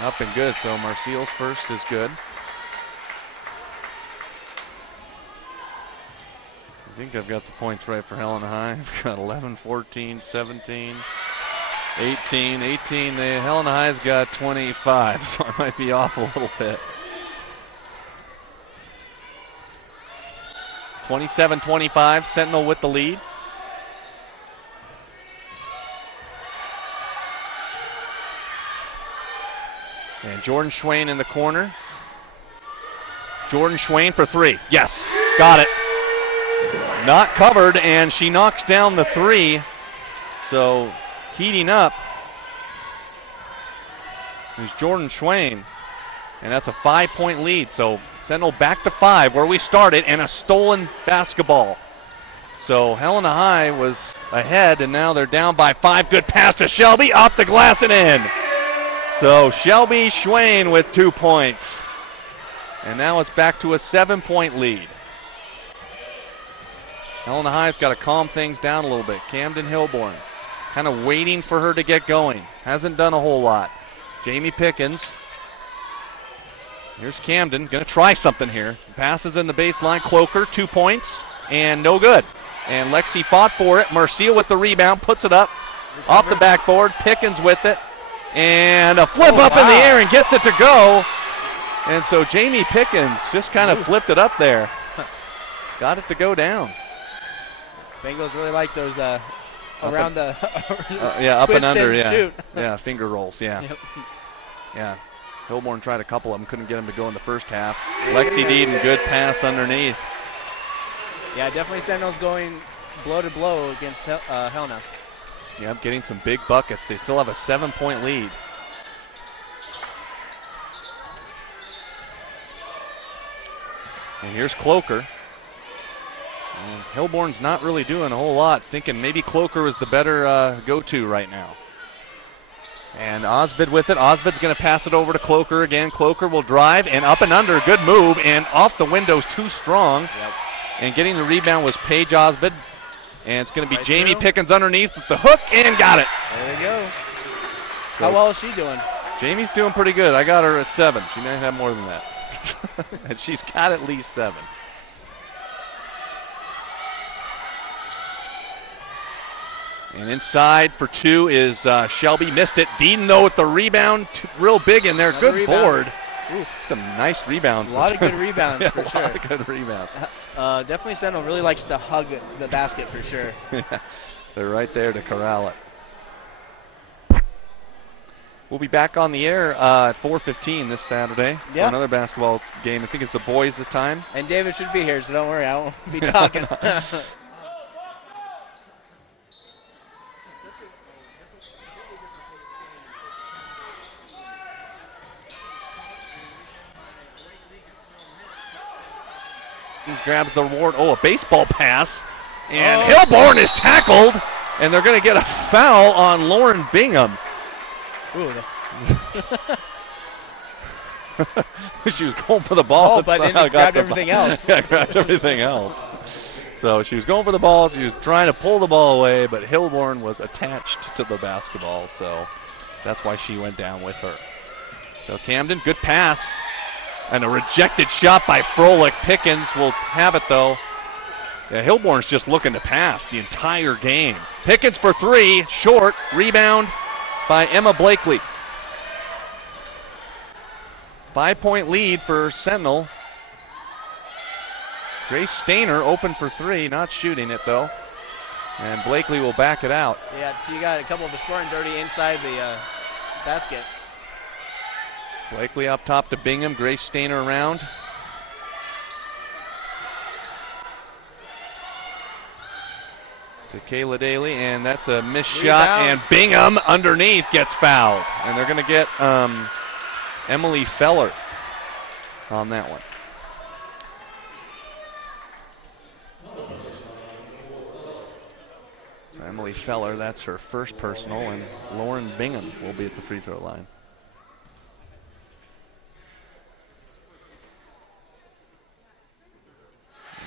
Up and good, so Marcille's first is good. I think I've got the points right for Helena High. I've got 11, 14, 17, 18. Helena High's got 25, so I might be off a little bit. 27-25, Sentinel with the lead. And Jordan Schwain in the corner. Jordan Schwain for three. Yes, got it. Not covered, and she knocks down the three. So heating up is Jordan Schwain. And that's a 5-point lead. So Sentinel back to 5 where we started, and a stolen basketball. So Helena High was ahead, and now they're down by 5. Good pass to Shelby, off the glass and in. So Shelby Schwain with 2 points. And now it's back to a 7-point lead. Helena High's got to calm things down a little bit. Camden Hilborn kind of waiting for her to get going. Hasn't done a whole lot. Jamie Pickens. Here's Camden, going to try something here. Passes in the baseline. Cloaker, 2 points, and no good. And Lexi fought for it. Marcille with the rebound, puts it up off the backboard. Pickens with it. And a flip up in the air and gets it to go. And so Jamie Pickens just kind of flipped it up there. Got it to go down. Bengals really like those around the yeah, up and under, yeah. Shoot. Yeah, finger rolls, yeah. Yep. Yeah. Hilborn tried a couple of them, couldn't get them to go in the first half. Lexi Deeden, good pass underneath. Yeah, definitely Sentinels going blow to blow against Helena. Yep, getting some big buckets. They still have a 7-point lead. And here's Cloaker. And Hilborn's not really doing a whole lot, thinking maybe Cloaker was the better go-to right now. And Osbid with it. Osbid's going to pass it over to Cloaker again. Cloaker will drive and up and under. Good move, and off the window's too strong. Yep. And getting the rebound was Paige Osbid. And it's going to be Jamie Pickens underneath with the hook, and got it. There we go. How well is she doing? Jamie's doing pretty good. I got her at 7. She might have more than that. And she's got at least 7. And inside for 2 is Shelby. Missed it. Deeden, though, with the rebound. Real big in there. Another good rebound. Board. Ooh. Some nice rebounds. A lot of good rebounds, yeah, for sure. A lot of good rebounds. Definitely Sentinel really likes to hug the basket for sure. They're right there to corral it. We'll be back on the air at 4:15 this Saturday for another basketball game. I think it's the boys this time. And David should be here, so don't worry. I won't be talking. He grabs the reward. Oh, a baseball pass. And Hilborn is tackled. And they're going to get a foul on Lauren Bingham. Ooh. She was going for the ball. But then grabbed everything else. Yeah, grabbed everything else. So she was going for the ball. She was trying to pull the ball away, but Hilborn was attached to the basketball. So that's why she went down with her. So Camden, good pass. And a rejected shot by Froelich. Pickens will have it, though. Yeah, Hilborn's just looking to pass the entire game. Pickens for 3, short. Rebound by Emma Blakely. 5-point lead for Sentinel. Grace Stainer open for 3, not shooting it, though. And Blakely will back it out. Yeah, so you got a couple of the Spartans already inside the basket. Blakely up top to Bingham. Grace Stainer around. To Kayla Daly, and that's a missed shot, and Bingham underneath gets fouled. And they're going to get Emily Feller on that one. So Emily Feller, that's her first personal, and Lauren Bingham will be at the free throw line.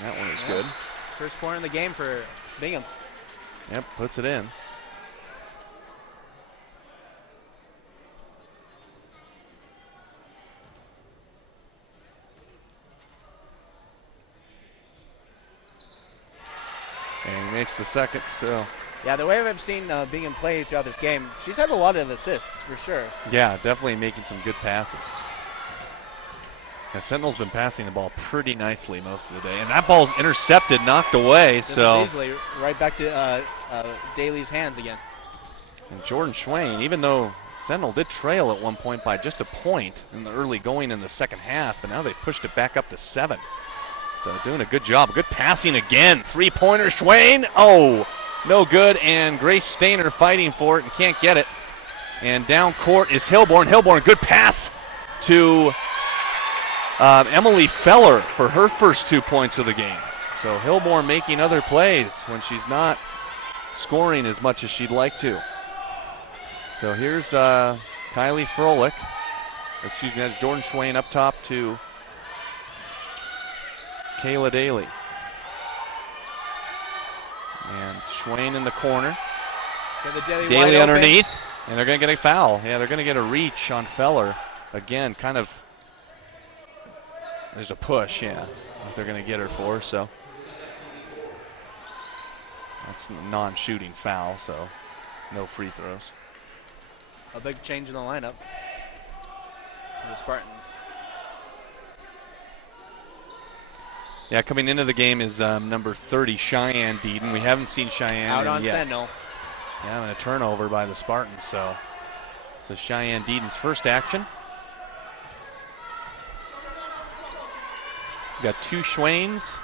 That one is good. First point in the game for Bingham. Yep, puts it in. And he makes the second, so. Yeah, the way I've seen Bingham play throughout this game, she's had a lot of assists for sure. Yeah, definitely making some good passes. And Sentinel's been passing the ball pretty nicely most of the day. And that ball's intercepted, knocked away. Just so easily right back to Daly's hands again. And Jordan Schwain, even though Sentinel did trail at one point by just a point in the early going in the second half, but now they pushed it back up to 7. So doing a good job. Good passing again. 3-pointer, Schwain. Oh, no good. And Grace Stainer fighting for it and can't get it. And down court is Hilborn. Hilborn, good pass to Emily Feller for her first 2 points of the game. So Hilborn making other plays when she's not scoring as much as she'd like to. So here's Kylie Froelich. Excuse me, that's Jordan Schwain up top to Kayla Daly. And Schwain in the corner. Daly underneath. And they're going to get a foul. Yeah, they're going to get a reach on Feller. Again, kind of. There's a push, yeah, that they're going to get her for. So that's a non-shooting foul, so no free throws. A big change in the lineup for the Spartans. Yeah, coming into the game is number 30, Cheyenne Deedon. We haven't seen Cheyenne out on yet. Sentinel. Yeah, and a turnover by the Spartans. So Cheyenne Deedon's first action. We got 2 Schwains,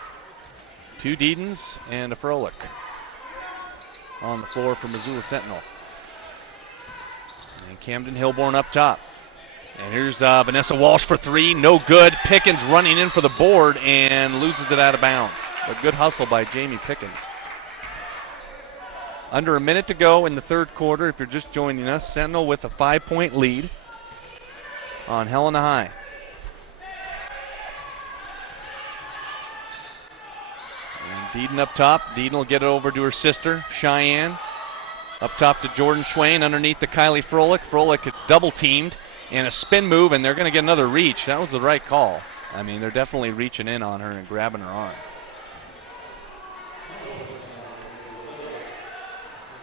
2 Deedons, and a Froelich on the floor for Missoula Sentinel. And Camden Hilborn up top. And here's Vanessa Walsh for 3. No good. Pickens running in for the board and loses it out of bounds. A good hustle by Jamie Pickens. Under a minute to go in the third quarter. If you're just joining us, Sentinel with a 5-point lead on Helena High. And Deedon up top. Deedon will get it over to her sister, Cheyenne. Up top to Jordan Schwain underneath the Kylie Froelich. Froelich gets double teamed. And a spin move, and they're going to get another reach. That was the right call. I mean, they're definitely reaching in on her and grabbing her arm.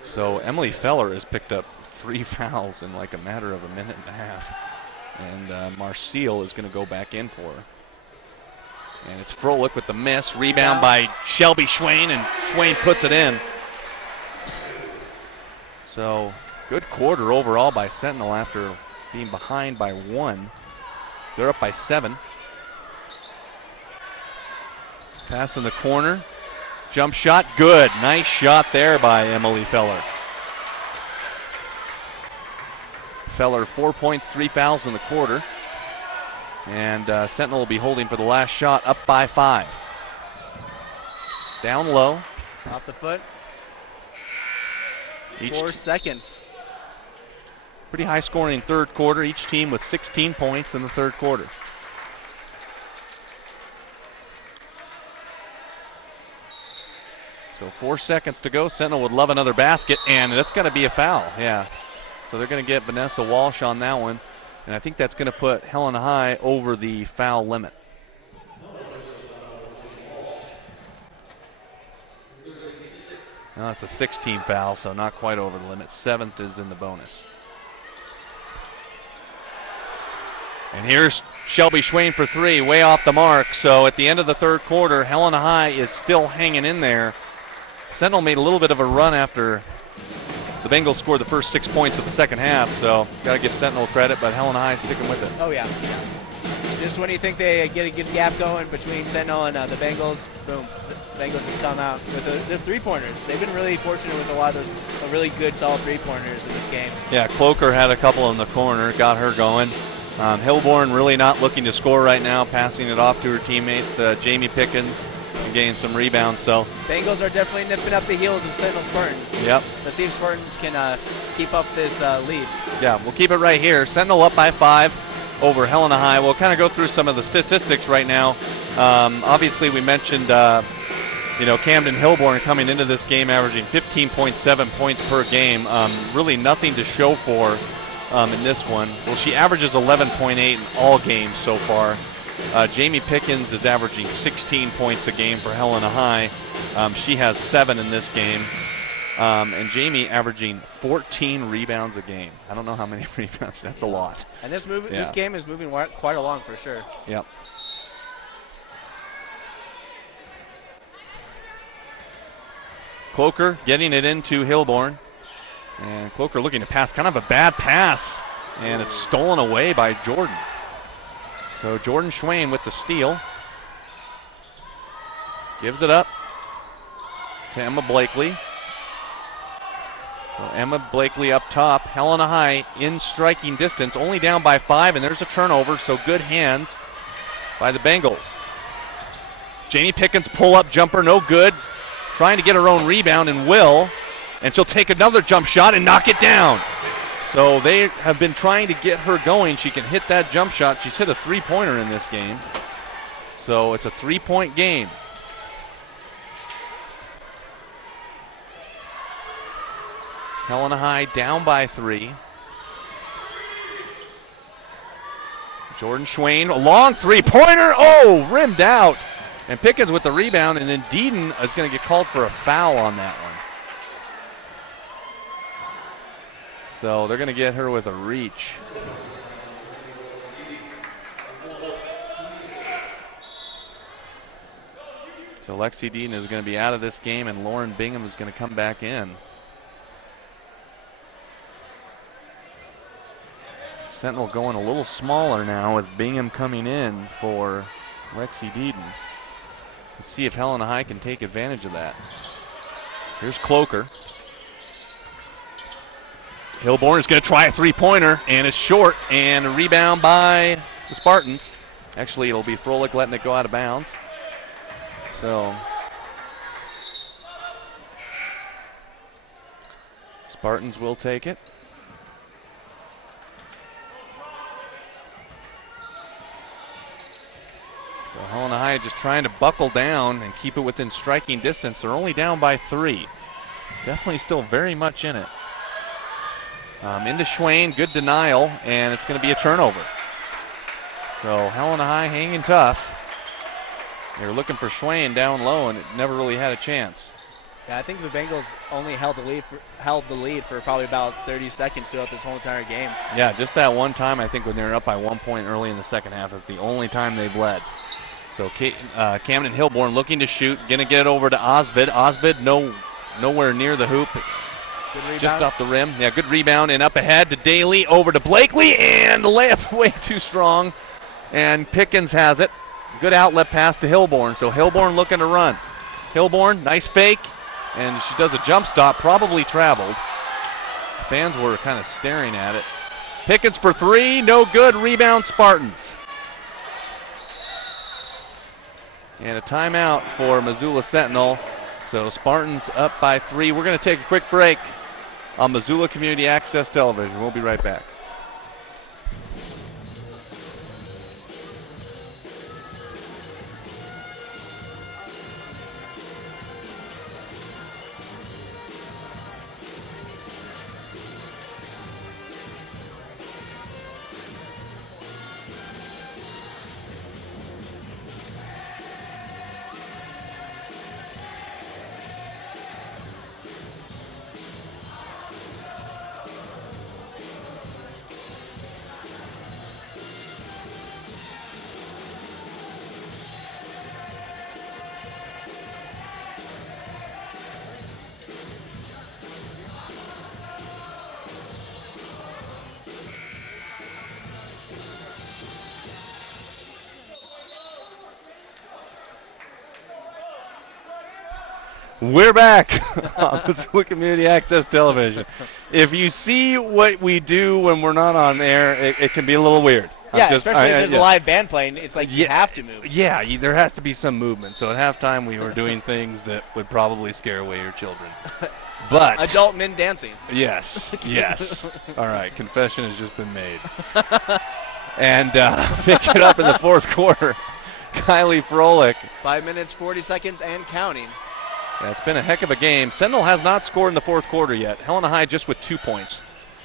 So Emily Feller has picked up 3 fouls in like a matter of a minute and a half. And Marcille is going to go back in for her. And it's Froelich with the miss. Rebound by Shelby Schwain, and Schwain puts it in. So good quarter overall by Sentinel after being behind by 1. They're up by 7. Pass in the corner. Jump shot, good. Nice shot there by Emily Feller. Feller 4 points, 3 fouls in the quarter. And Sentinel will be holding for the last shot, up by 5. Down low. Off the foot. 4 seconds. Pretty high scoring third quarter. Each team with 16 points in the third quarter. So 4 seconds to go. Sentinel would love another basket, and that's going to be a foul. Yeah. So they're going to get Vanessa Walsh on that one, and I think that's going to put Helena High over the foul limit. No, that's a 16 foul, so not quite over the limit. 7th is in the bonus. And here's Shelby Schwain for 3, way off the mark. So at the end of the third quarter, Helena High is still hanging in there. Sentinel made a little bit of a run after the Bengals scored the first 6 points of the second half. So got to give Sentinel credit, but Helena High sticking with it. Oh, yeah. Just when you think they get a good gap going between Sentinel and the Bengals, boom, the Bengals just come out with the 3-pointers. They've been really fortunate with a lot of those really good, solid 3-pointers in this game. Yeah, Cloaker had a couple in the corner, got her going. Hilborn really not looking to score right now, passing it off to her teammates, Jamie Pickens, and getting some rebounds. So Bengals are definitely nipping up the heels of Sentinel Spartans. Yep. Let's see if Spartans can keep up this lead. Yeah, we'll keep it right here. Sentinel up by 5 over Helena High. We'll kind of go through some of the statistics right now. Obviously, we mentioned You know, Camden Hilborn coming into this game averaging 15.7 points per game. Really nothing to show for in this one. Well, she averages 11.8 in all games so far. Jamie Pickens is averaging 16 points a game for Helena High. She has 7 in this game. And Jamie averaging 14 rebounds a game. I don't know how many rebounds. That's a lot. And this game is moving quite along for sure. Yep. Cloker getting it into Hilborn. And Cloker looking to pass. Kind of a bad pass. And it's stolen away by Jordan. So Jordan Schwain with the steal. Gives it up to Emma Blakely. So Emma Blakely up top. Helena High in striking distance. Only down by 5, and there's a turnover. So good hands by the Bengals. Jamie Pickens pull-up jumper, no good. Trying to get her own rebound, and will. And she'll take another jump shot and knock it down. So they have been trying to get her going. She can hit that jump shot. She's hit a three-pointer in this game. So it's a 3-point game. Helena High down by 3. Jordan Schwain, a long three-pointer. Oh, rimmed out. And Pickens with the rebound, and then Deeden is going to get called for a foul on that one. So they're going to get her with a reach. So Lexi Deeden is going to be out of this game, and Lauren Bingham is going to come back in. Sentinel going a little smaller now with Bingham coming in for Lexi Deeden. Let's see if Helena High can take advantage of that. Here's Cloker. Hilborn is going to try a three-pointer, and it's short, and a rebound by the Spartans. Actually, it'll be Froelich letting it go out of bounds. So Spartans will take it. So Helena High just trying to buckle down and keep it within striking distance. They're only down by 3. Definitely still very much in it. Into Schwain, good denial, and it's going to be a turnover. So Helena High hanging tough. They were looking for Schwain down low, and it never really had a chance. Yeah, I think the Bengals only held the lead for probably about 30 seconds throughout this whole entire game. Yeah, just that one time, I think, when they were up by 1 point early in the second half. That's the only time they've led. So Camden Hilborn looking to shoot, going to get it over to Osvid. Osvid nowhere near the hoop. Just off the rim. Yeah, good rebound, and up ahead to Daly, over to Blakely, and the layup way too strong. And Pickens has it. Good outlet pass to Hilborn. So Hilborn looking to run. Hilborn, nice fake, and she does a jump stop, probably traveled. The fans were kind of staring at it. Pickens for 3, no good. Rebound Spartans. And a timeout for Missoula Sentinel. So Spartans up by 3. We're going to take a quick break on Missoula Community Access Television. We'll be right back. We're back on Missoula Community Access Television. If you see what we do when we're not on air, it can be a little weird. Yeah, especially if there's a live band playing. It's like you have to move. Yeah, there has to be some movement. So at halftime, we were doing things that would probably scare away your children. But adult men dancing. Yes, yes. All right, confession has just been made. And pick it up in the fourth quarter. Kylie Froelich. 5 minutes, 40 seconds, and counting. Yeah, it's been a heck of a game. Sentinel has not scored in the fourth quarter yet. Helena High just with 2 points.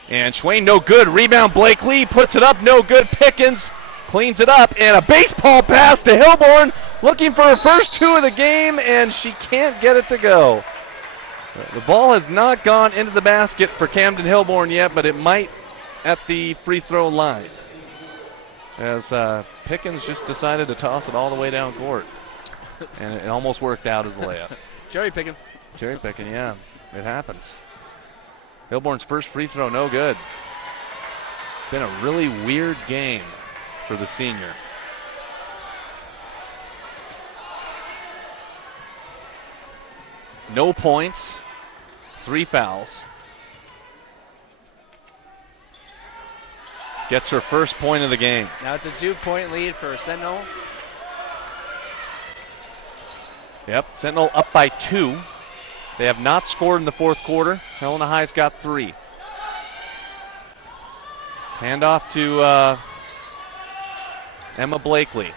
And Schwain, no good. Rebound, Blakely puts it up, no good. Pickens cleans it up, and a baseball pass to Hilborn, looking for her first 2 of the game, and she can't get it to go. The ball has not gone into the basket for Camden Hilborn yet, but it might at the free throw line, as Pickens just decided to toss it all the way down court, and it almost worked out as a layup. Cherry picking. Cherry picking, yeah, it happens. Hilborn's first free throw, no good. It's been a really weird game for the senior. No points, 3 fouls. Gets her first point of the game. Now it's a 2-point lead for Sentinel. Yep, Sentinel up by 2. They have not scored in the fourth quarter. Helena High's got 3. Handoff to Emma Blakely.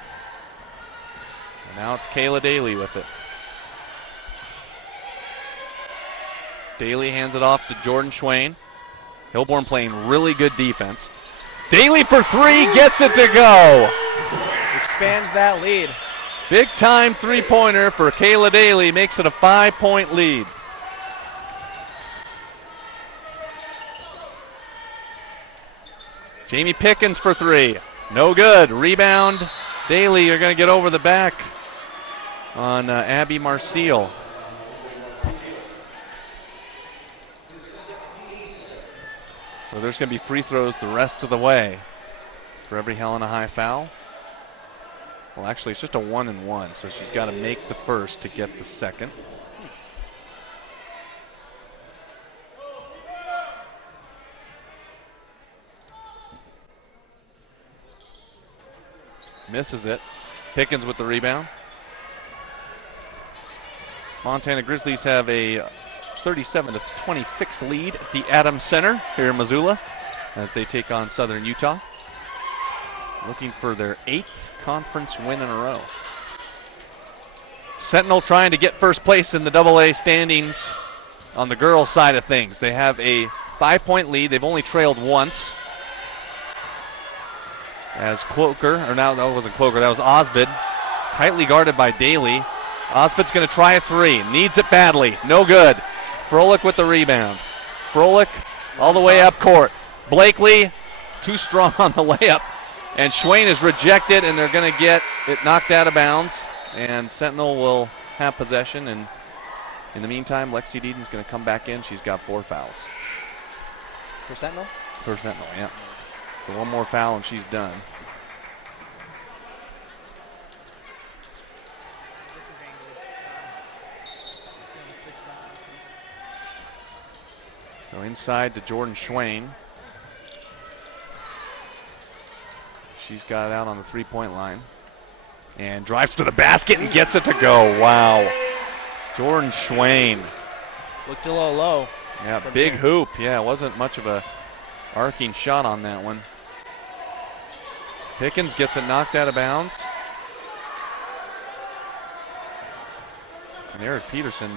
And now it's Kayla Daly with it. Daly hands it off to Jordan Schwain. Hilborn playing really good defense. Daly for 3, gets it to go. Expands that lead. Big time 3-pointer for Kayla Daly, makes it a 5-point lead. Jamie Pickens for 3, no good. Rebound, Daly, you're going to get over the back on Abby Marcial. So there's going to be free throws the rest of the way for every Helena High foul. Well, actually, it's just a 1-and-1, so she's got to make the first to get the second. Misses it. Pickens with the rebound. Montana Grizzlies have a 37-26 lead at the Adams Center here in Missoula as they take on Southern Utah, looking for their 8th conference win in a row. Sentinel trying to get first place in the AA standings on the girls' side of things. They have a 5-point lead. They've only trailed once. As Cloker, or now that wasn't Cloker, that was Osvid, tightly guarded by Daly. Osvid's going to try a 3, needs it badly, no good. Froelich with the rebound. Froelich all the way up court. Blakely too strong on the layup, and Schwain is rejected, and they're going to get it knocked out of bounds, and Sentinel will have possession. And in the meantime, Lexi Deaton's going to come back in. She's got 4 fouls. For Sentinel? For Sentinel, yeah. So 1 more foul and she's done. So inside to Jordan Schwain. She's got it out on the 3-point line. And drives to the basket and gets it to go. Wow. Jordan Schwain. Looked a little low. Yeah, big hoop. Yeah, it wasn't much of a arcing shot on that one. Pickens gets it knocked out of bounds. And Eric Peterson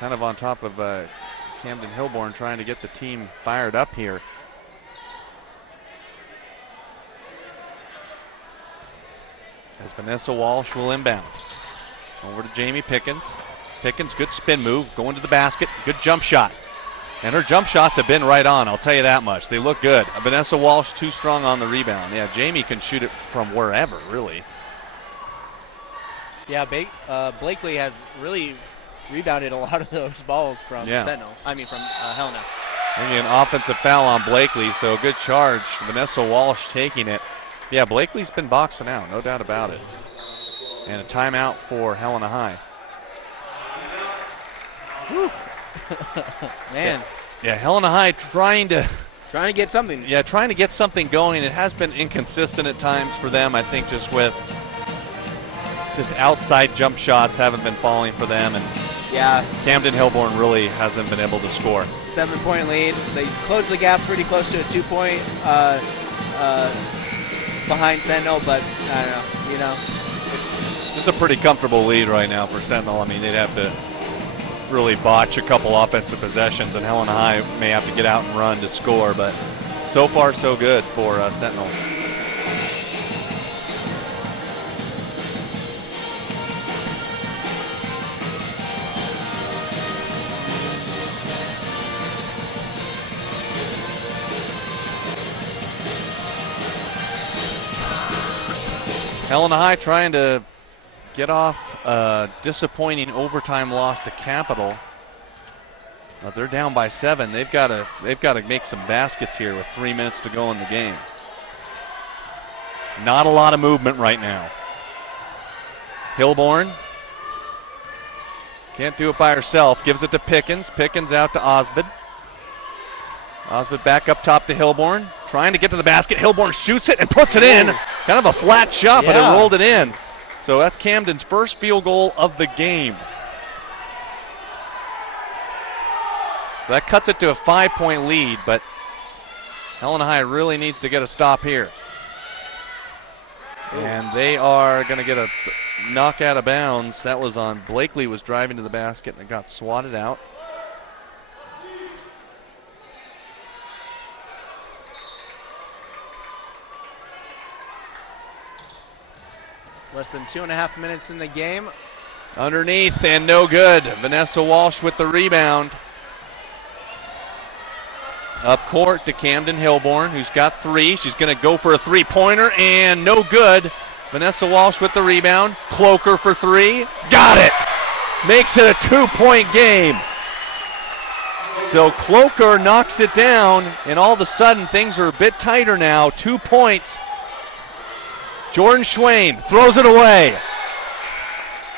kind of on top of Camden Hilborn, trying to get the team fired up here. As Vanessa Walsh will inbound. Over to Jamie Pickens. Pickens, good spin move, going to the basket, good jump shot. And her jump shots have been right on, I'll tell you that much. They look good. Vanessa Walsh too strong on the rebound. Yeah, Jamie can shoot it from wherever, really. Yeah, Blakely has really rebounded a lot of those balls from Sentinel. I mean, from Helena. Maybe an offensive foul on Blakely, so good charge. Vanessa Walsh taking it. Yeah, Blakely's been boxing out, no doubt about it. And a timeout for Helena High. Man. Yeah, Helena High trying to get something. Yeah, trying to get something going. It has been inconsistent at times for them, I think, just outside jump shots haven't been falling for them, and yeah, Camden Hilborn really hasn't been able to score. 7-point lead. They closed the gap pretty close to a 2-point behind Sentinel, but I don't know, It's a pretty comfortable lead right now for Sentinel. I mean, they'd have to really botch a couple offensive possessions, and Helena High may have to get out and run to score, but so far so good for Sentinel. Helena High trying to get off a disappointing overtime loss to Capital. They're down by 7. They've got to make some baskets here with 3 minutes to go in the game. Not a lot of movement right now. Hilborn can't do it by herself. Gives it to Pickens. Pickens out to Osbud. Osbud back up top to Hilborn. Trying to get to the basket. Hilborn shoots it and puts it in. Kind of a flat shot, but it rolled it in. So that's Camden's first field goal of the game. So that cuts it to a 5-point lead, but Helena High really needs to get a stop here. And they are going to get a knock out of bounds. That was on Blakely, was driving to the basket and it got swatted out. Less than 2.5 minutes in the game. Underneath and no good. Vanessa Walsh with the rebound. Up court to Camden Hilborn, who's got 3. She's going to go for a 3-pointer and no good. Vanessa Walsh with the rebound. Cloaker for 3. Got it! Makes it a 2-point game. So Cloaker knocks it down, and all of a sudden things are a bit tighter now. 2 points. Jordan Schwain throws it away.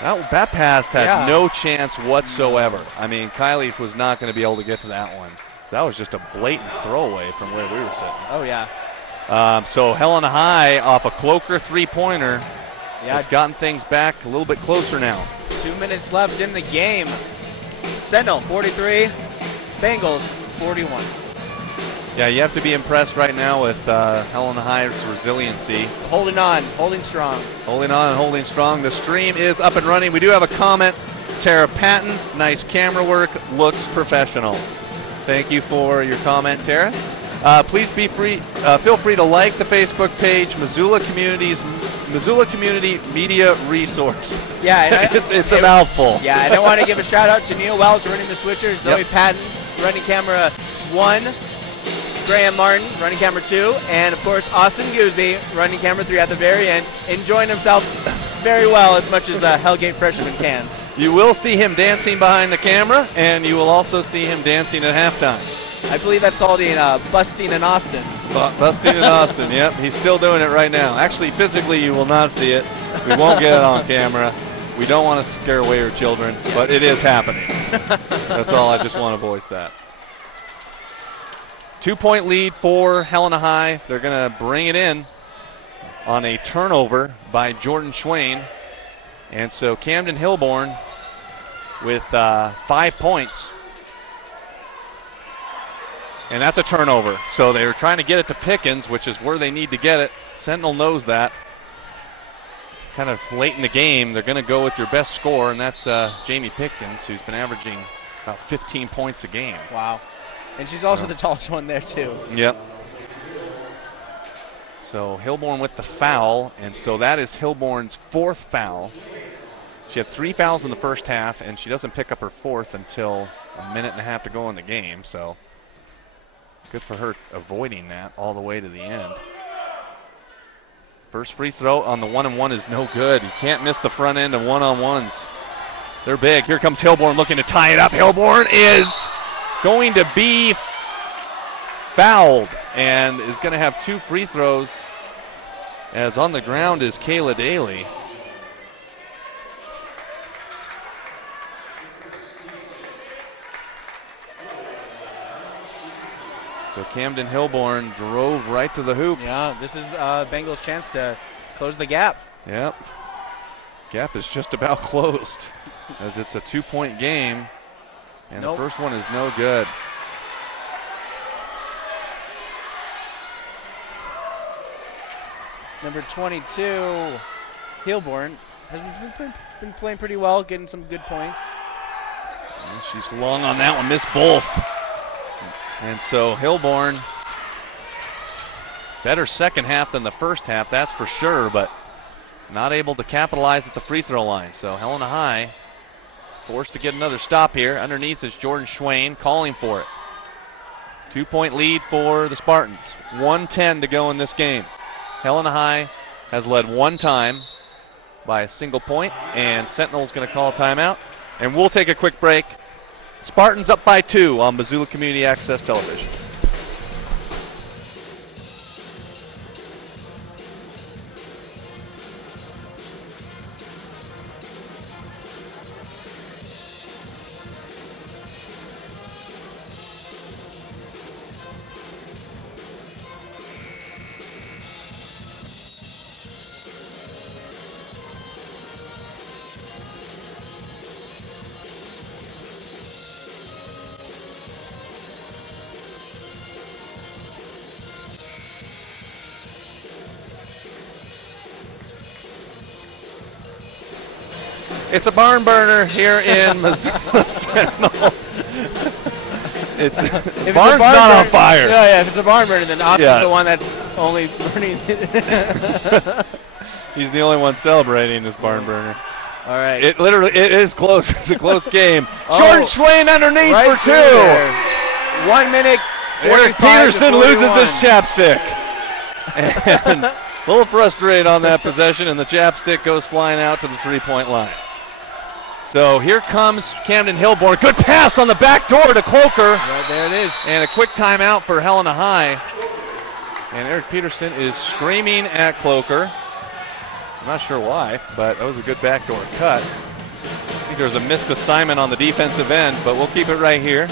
That pass had no chance whatsoever. I mean, Kylie was not going to be able to get to that one. That was just a blatant throwaway from where we were sitting. Oh, yeah. So Helena High off a Cloaker 3-pointer has gotten things back a little bit closer now. 2 minutes left in the game. Sentinel 43, Bengals 41. Yeah, you have to be impressed right now with Helena High's resiliency. Holding on, holding strong. Holding on and holding strong. The stream is up and running. We do have a comment. Tara Patton, nice camera work, looks professional. Thank you for your comment, Tara. Please feel free to like the Facebook page, Missoula Community Media Resource. Yeah, it's a mouthful. Yeah, and I want to give a shout out to Neil Wells running the switchers, Zoe Patton running camera 1, Graham Martin running camera 2, and of course Austin Guzzi running camera 3 at the very end, enjoying himself very well, as much as a Hellgate freshman can. You will see him dancing behind the camera, and you will also see him dancing at halftime. I believe that's called busting in Austin. Busting in Austin, yep. He's still doing it right now. Actually, physically, you will not see it. We won't get it on camera. We don't want to scare away your children, but it is happening. That's all. I just want to voice that. 2-point lead for Helena High. They're going to bring it in on a turnover by Jordan Schwain. And so Camden Hilborn with 5 points. And that's a turnover. So they were trying to get it to Pickens, which is where they need to get it. Sentinel knows that. Kind of late in the game, they're going to go with your best scorer, and that's Jamie Pickens, who's been averaging about 15 points a game. Wow. And she's also the tallest one there, too. Yep. So Hilborn with the foul, and so that is Hilborn's 4th foul. She had 3 fouls in the first half, and she doesn't pick up her 4th until a minute and a half to go in the game. So good for her avoiding that all the way to the end. First free throw on the 1-and-1 is no good. You can't miss the front end of 1-on-1s. They're big. Here comes Hilborn looking to tie it up. Hilborn is going to be fouled and is going to have 2 free throws, as on the ground is Kayla Daly. So Camden Hilborn drove right to the hoop. Yeah, this is Bengals' chance to close the gap. Yep. Gap is just about closed, as it's a 2-point game, and the first one is no good. Number 22, Hilborn, has been playing pretty well, getting some good points. And she's long on that one, missed both. And so Hilborn, better second half than the first half, that's for sure, but not able to capitalize at the free throw line. So Helena High forced to get another stop here. Underneath is Jordan Schwain calling for it. 2-point lead for the Spartans. 1:10 to go in this game. Helena High has led one time by a single point, and Sentinel's going to call a timeout. And we'll take a quick break. Spartans up by 2 on Missoula Community Access Television. It's a barn burner here in Missoula Sentinel. Barn's not on fire. Yeah, if it's a barn burner, then Austin's the one that's only burning. He's the only one celebrating this barn burner. All right. It is close. It's a close game. Jordan Schwain underneath right for 2. There. 1 minute. Eric Peterson loses his chapstick. And a little frustrated on that possession, and the chapstick goes flying out to the 3-point line. So here comes Camden Hilborn. Good pass on the back door to Cloker. Right there it is. And a quick timeout for Helena High. And Eric Peterson is screaming at Cloker. I'm not sure why, but that was a good backdoor cut. I think there's a missed assignment on the defensive end, but we'll keep it right here.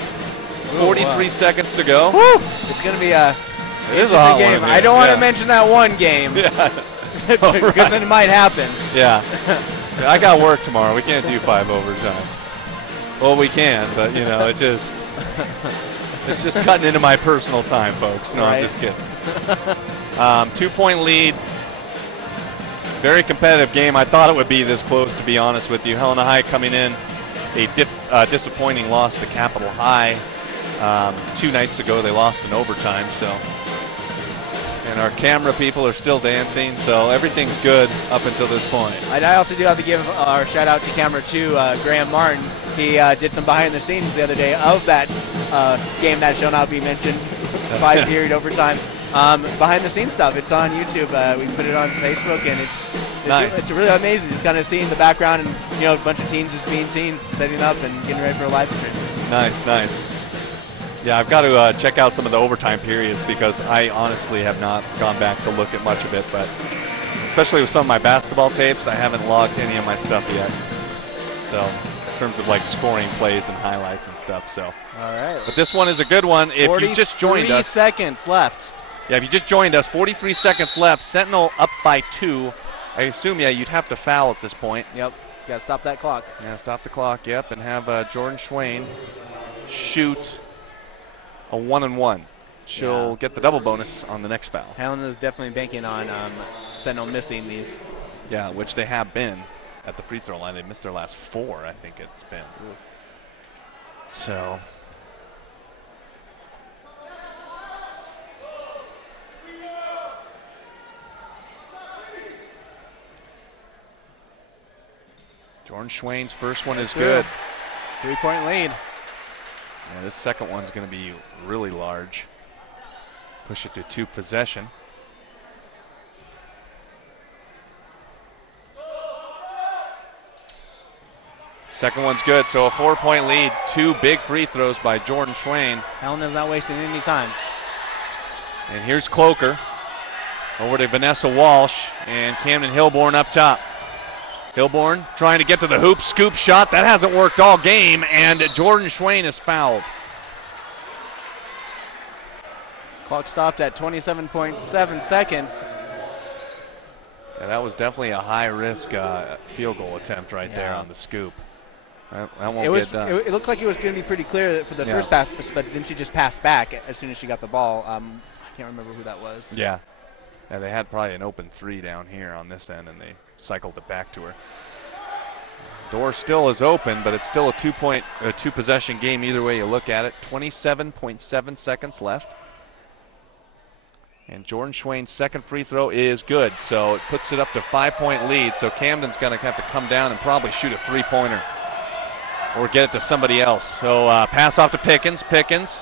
43 seconds to go. Woo! It's going to be a hot game. One, I don't want to mention that one game. Yeah. Because then it might happen. Yeah. I got work tomorrow. We can't do 5 overtimes. Well, we can, but it's just cutting into my personal time, folks. No, right. I'm just kidding. 2-point lead. Very competitive game. I thought it would be this close, to be honest with you. Helena High coming in a disappointing loss to Capital High. 2 nights ago, they lost in overtime, so. And our camera people are still dancing, so everything's good up until this point. I also do have to give our shout out to camera 2, Graham Martin. He did some behind the scenes the other day of that game that shall not be mentioned, 5-period overtime. Behind the scenes stuff. It's on YouTube. We put it on Facebook, and it's really amazing. Just kind of seeing the background and a bunch of teams just being teams, setting up and getting ready for a live stream. Nice. Yeah, I've got to check out some of the overtime periods because I honestly have not gone back to look at much of it, but especially with some of my basketball tapes, I haven't logged any of my stuff yet. So, in terms of like scoring plays and highlights and stuff. So, all right. But this one is a good one. If you just joined us, 43 seconds left. Yeah, if you just joined us, 43 seconds left. Sentinel up by 2. I assume, you'd have to foul at this point. Yep. Got to stop that clock. Yeah, stop the clock. Yep, and have Jordan Schwain shoot a 1-and-1. She'll get the double bonus on the next foul. Helena's definitely banking on Sentinel missing these. Yeah, which they have been at the free throw line. They missed their last 4, I think it's been. So. Jordan Schwain's first one is good. 3-point lead. Yeah, this second one's going to be really large. Push it to 2 possession. Second one's good, so a 4-point lead. 2 big free throws by Jordan Schwain. Helena's not wasting any time. And here's Cloker over to Vanessa Walsh and Camden Hilborn up top. Hilborn trying to get to the hoop, scoop shot. That hasn't worked all game, and Jordan Schwain is fouled. Clock stopped at 27.7 seconds. Yeah, that was definitely a high-risk field goal attempt right there on the scoop. That won't get done. It looked like it was going to be pretty clear for the first pass, but then she just passed back as soon as she got the ball. I can't remember who that was. Yeah. And they had probably an open 3 down here on this end, and they cycled it back to her. Door still is open, but it's still a 2-possession game either way you look at it. 27.7 seconds left. And Jordan Schwain's second free throw is good, so it puts it up to 5-point lead. So Camden's going to have to come down and probably shoot a 3-pointer or get it to somebody else. So pass off to Pickens. Pickens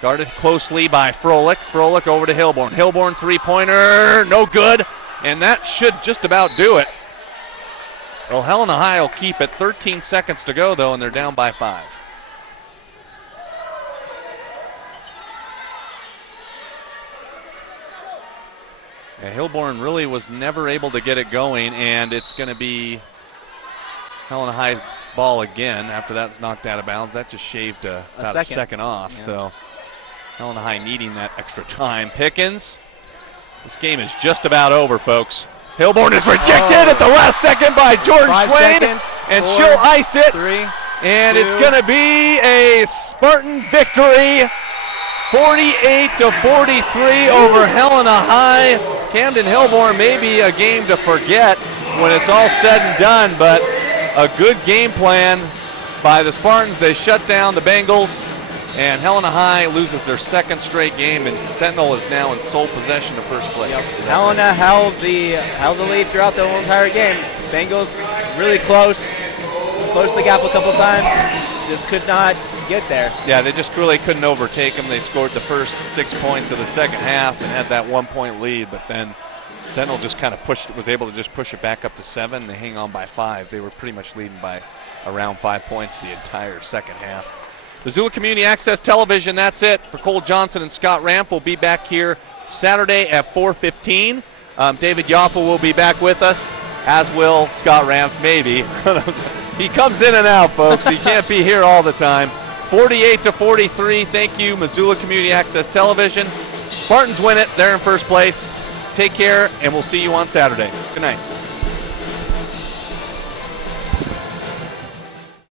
guarded closely by Froelich. Froelich over to Hilborn. Hilborn 3-pointer, no good, and that should just about do it. Well, Helena High will keep it. 13 seconds to go, though, and they're down by 5. Yeah, Hilborn really was never able to get it going, and it's going to be Helena High's ball again after that's knocked out of bounds. That just shaved about a second off, yeah. So Helena High needing that extra time. Pickens, this game is just about over, folks. Hilborn is rejected at the last second by Jordan Schwain, and she'll ice it. 3, and 2. It's going to be a Spartan victory, 48-43 over Helena High. Camden Hilborn may be a game to forget when it's all said and done, but a good game plan by the Spartans. They shut down the Bengals, and Helena High loses their second straight game, and Sentinel is now in sole possession of first place. Yep. Helena held the lead throughout the whole entire game. Bengals really closed the gap a couple times, just could not get there. Yeah, they just really couldn't overtake them. They scored the first 6 points of the second half and had that 1-point lead, but then Sentinel just kind of was able to just push it back up to 7. They hang on by 5. They were pretty much leading by around 5 points the entire second half. Missoula Community Access Television, that's it for Cole Johnson and Scott Ramp. We'll be back here Saturday at 4:15. David Yoffa will be back with us, as will Scott Ramp, maybe. He comes in and out, folks. He can't be here all the time. 48-43. Thank you, Missoula Community Access Television. Spartans win it. They're in first place. Take care, and we'll see you on Saturday. Good night.